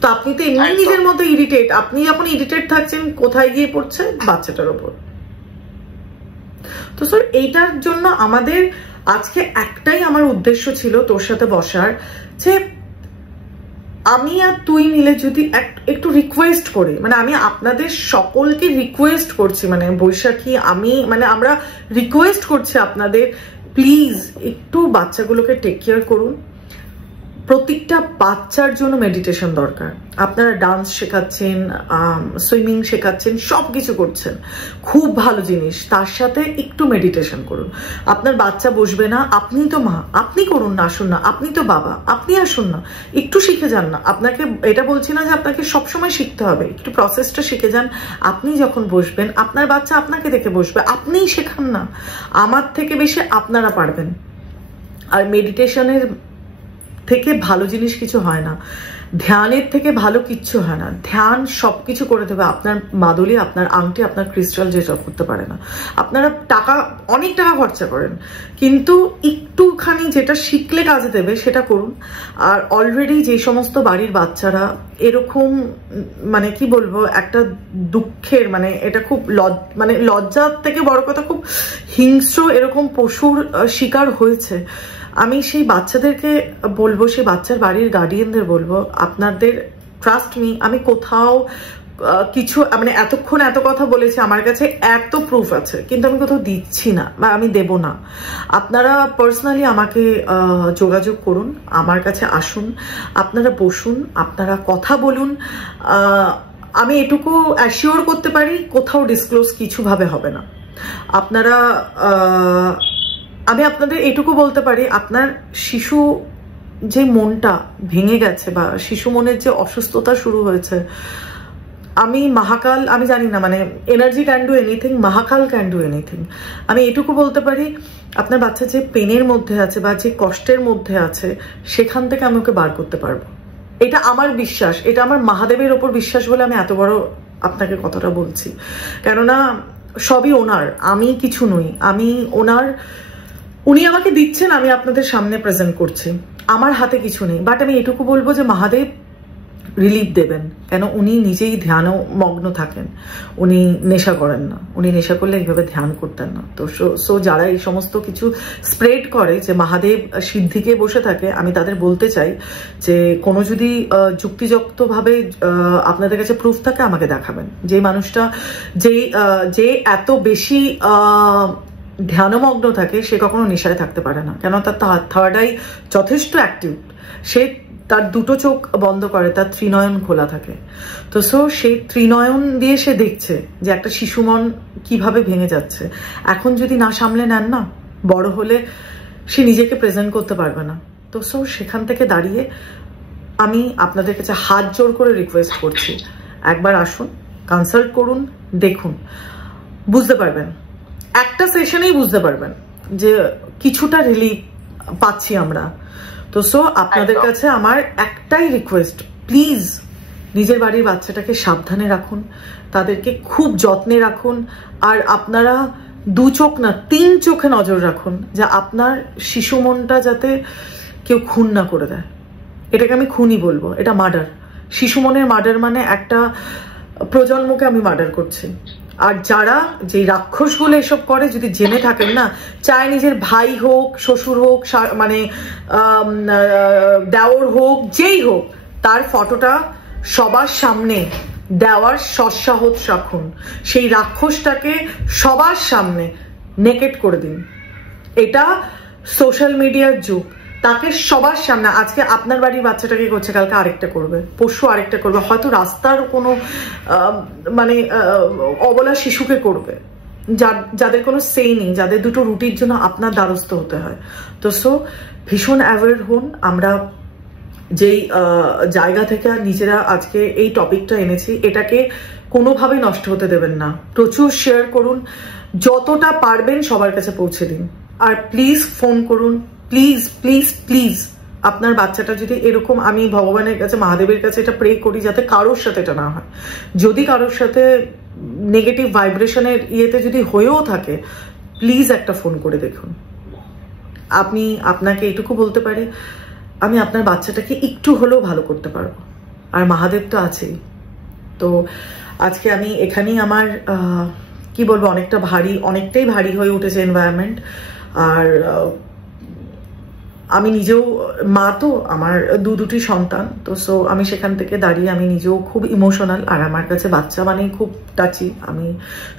তো আপনি তো এমনি নিজের মধ্যে ইরিটেট, আপনি যখন ইরিটেট থাকছেন কোথায় গিয়ে পড়ছে? বাচ্চাটার ওপর। তো স্যার এইটার জন্য আমাদের আজকে একটাই আমার উদ্দেশ্য ছিল তোর সাথে বসার, যে আমি আর তুই মিলে যদি একটু রিকোয়েস্ট করি, মানে আমি আপনাদের সকলকে রিকোয়েস্ট করছি, মানে বৈশাখী আমি মানে আমরা রিকোয়েস্ট করছি আপনাদের, প্লিজ একটু বাচ্চাগুলোকে টেক কেয়ার করুন। প্রত্যেকটা বাচ্চার জন্য মেডিটেশন দরকার। আপনারা ডান্স শেখাচ্ছেন, সুইমিং শেখাচ্ছেন, সবকিছু করছেন, খুব ভালো জিনিস, তার সাথে একটু মেডিটেশন করুন। আপনার বাচ্চা বসবে না, আপনি তো মা, আপনি করুন না, আসুন না, আপনি তো বাবা, আপনি আসুন না, একটু শিখে যান না। আপনাকে এটা বলছি না যে আপনাকে সবসময় শিখতে হবে, একটু প্রসেসটা শিখে যান। আপনি যখন বসবেন আপনার বাচ্চা আপনাকে দেখে বসবে, আপনিই শেখান না, আমার থেকে বেশি আপনারা পারবেন। আর মেডিটেশনের থেকে ভালো জিনিস কিছু হয় না, ধ্যানের থেকে ভালো কিচ্ছু হয় না। ধ্যান সবকিছু করে দেবে, আপনার মাদুলি, আপনার আংটি, আপনার ক্রিস্টাল যেটা করতে পারে না। আপনারা টাকা, অনেক টাকা খরচা করেন, কিন্তু একটুখানি যেটা শিখলে কাজে দেবে সেটা করুন। আর অলরেডি যে সমস্ত বাড়ির বাচ্চারা এরকম, মানে কি বলবো, একটা দুঃখের, মানে এটা খুব মানে লজ্জার থেকে বড় কথা, খুব হিংস্র এরকম পশুর শিকার হয়েছে, আমি সেই বাচ্চাদেরকে বলবো, সেই বাচ্চার বাড়ির গার্ডিয়ানদের বলবো, আপনাদের ট্রাস্ট মি, আমি কোথাও কিছু, মানে এতক্ষণ এত কথা বলেছি, আমার কাছে এত প্রুফ আছে, কিন্তু আমি কোথাও দিচ্ছি না বা আমি দেব না। আপনারা পার্সোনালি আমাকে যোগাযোগ করুন, আমার কাছে আসুন, আপনারা বসুন, আপনারা কথা বলুন। আমি এটুকু অ্যাসিওর করতে পারি, কোথাও ডিসক্লোজ কিছু ভাবে হবে না। আপনারা আমি আপনাদের এটুকু বলতে পারি, আপনার শিশু যে মনটা ভেঙে গেছে বা শিশু মনের যে অসুস্থতা শুরু হয়েছে, আমি মহাকাল, আমি জানি না, মানে energy can do anything, Mahakal can do anything. আমি এটুকু বলতে পারি, আপনার বাচ্চা যে পেনের মধ্যে আছে বা যে কষ্টের মধ্যে আছে, সেখান থেকে আমি ওকে বার করতে পারবো। এটা আমার বিশ্বাস, এটা আমার মহাদেবের ওপর বিশ্বাস বলে আমি এত বড় আপনাকে কথাটা বলছি। কেননা সবই ওনার, আমি কিছু নই, আমি ওনার, উনি আমাকে দিচ্ছেন, আমি আপনাদের সামনে প্রেজেন্ট করছি, আমার হাতে কিছু নেই। বাট আমি এটুকু বলবো যে মহাদেব রিলিফ দেবেন, কেন উনি নিজেই ধ্যানও মগ্ন থাকেন, উনি নেশা করেন না, উনি নেশা করলে এইভাবে ধ্যান করতেন না। তো সো যারা এই সমস্ত কিছু স্প্রেড করে যে মহাদেব সিদ্ধিকে বসে থাকে, আমি তাদের বলতে চাই যে কোনো যদি যুক্তিযুক্তভাবে আপনাদের কাছে প্রুফ থাকে আমাকে দেখাবেন। যে মানুষটা যে এত বেশি ধ্যানমগ্ন থাকে, সে কখনো নেশায় থাকতে পারে না, কেন তার থার্ড আই যথেষ্ট অ্যাক্টিভ, সে তার দুটো চোখ বন্ধ করে, তার ত্রিনয়ন খোলা থাকে। তো সেই ত্রিনয়ন দিয়ে সে দেখছে যে একটা শিশু মন কিভাবে ভেঙে যাচ্ছে। এখন যদি না সামলে নেন না, বড় হলে সে নিজেকে প্রেজেন্ট করতে পারবে না। তো সেখান থেকে দাঁড়িয়ে আমি আপনাদের কাছে হাত জোর করে রিকোয়েস্ট করছি, একবার আসুন, কনসাল্ট করুন, দেখুন, বুঝতে পারবেন, একটা সেশনেই বুঝতে পারবেন যে কিছুটা রিলিফ পাচ্ছি আমরা। তো আপনাদের কাছে আমার একটাই রিকোয়েস্ট, প্লিজ নিজের বাড়ির বাচ্চাটাকে সাবধানে রাখুন, তাদেরকে খুব যত্নে রাখুন। আর আপনারা 2 চোখ না 3 চোখে নজর রাখুন, যে আপনার শিশু মনটা যাতে কেউ খুন না করে দেয়। এটাকে আমি খুনই বলবো, এটা মার্ডার। শিশু মনের মার্ডার মানে একটা প্রজন্মকে আমি মার্ডার করছি। আর যারা যে রাক্ষসগুলো এসব করে, যদি জেনে থাকেন না, চায় নিজের ভাই হোক, শ্বশুর হোক, মানে দেওর হোক, যেই হোক, তার ফটোটা সবার সামনে দেওয়ার সৎসাহস রাখুন। সেই রাক্ষসটাকে সবার সামনে নেকেট করে দিন। এটা সোশ্যাল মিডিয়ার যুগ, তাকে সবার সামনে, আজকে আপনার বাড়ির বাচ্চাটাকে করছে, কালকে আরেকটা করবে, পরশু আরেকটা করবে, হয়তো রাস্তার কোনো মানে অবলা শিশুকে করবে, যাদের কোনো সেই নেই, যাদের দুটো রুটির জন্য আপনার দ্বারস্থ হতে হয়। তো ভীষণ অ্যাওয়ার হন। আমরা যেই জায়গা থেকে নিজেরা আজকে এই টপিকটা এনেছি, এটাকে কোনোভাবে নষ্ট হতে দেবেন না। প্রচুর শেয়ার করুন, যতটা পারবেন সবার কাছে পৌঁছে দিন। আর প্লিজ ফোন করুন, প্লিজ প্লিজ প্লিজ। আপনার বাচ্চাটা যদি এরকম, আমি ভগবানের কাছে, মহাদেবের কাছে এটা প্রে করি যাতে কারোর সাথে এটা না হয়। যদি কারোর সাথে নেগেটিভ ভাইব্রেশনের ইয়েতে যদি হয়েও থাকে, প্লিজ একটা ফোন করে দেখুন। আপনাকে এটুকু বলতে পারি, আমি আপনার বাচ্চাটাকে একটু হলেও ভালো করতে পারবো, আর মহাদেব তো আছেই। তো আজকে আমি এখানেই আমার কি বলবো, অনেকটাই ভারী হয়ে উঠেছে এনভায়রনমেন্ট। আর আমি নিজেও মা, তো আমার দুটি সন্তান, তো সো আমি সেখান থেকে দাঁড়িয়ে আমি নিজেও খুব ইমোশনাল। আর আমার কাছে বাচ্চা মানেই খুব টাচি, আমি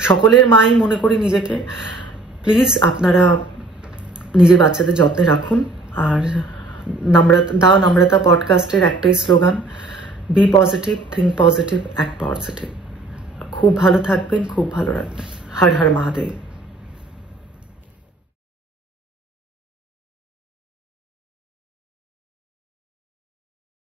সকলের মাই মনে করি নিজেকে। প্লিজ আপনারা নিজের বাচ্চাদের যত্নে রাখুন। আর নম্রতা পডকাস্টের একটাই slogan, be positive, think positive, act positive. খুব ভালো থাকবেন, খুব ভালো রাখবেন। হর হর মহাদেব।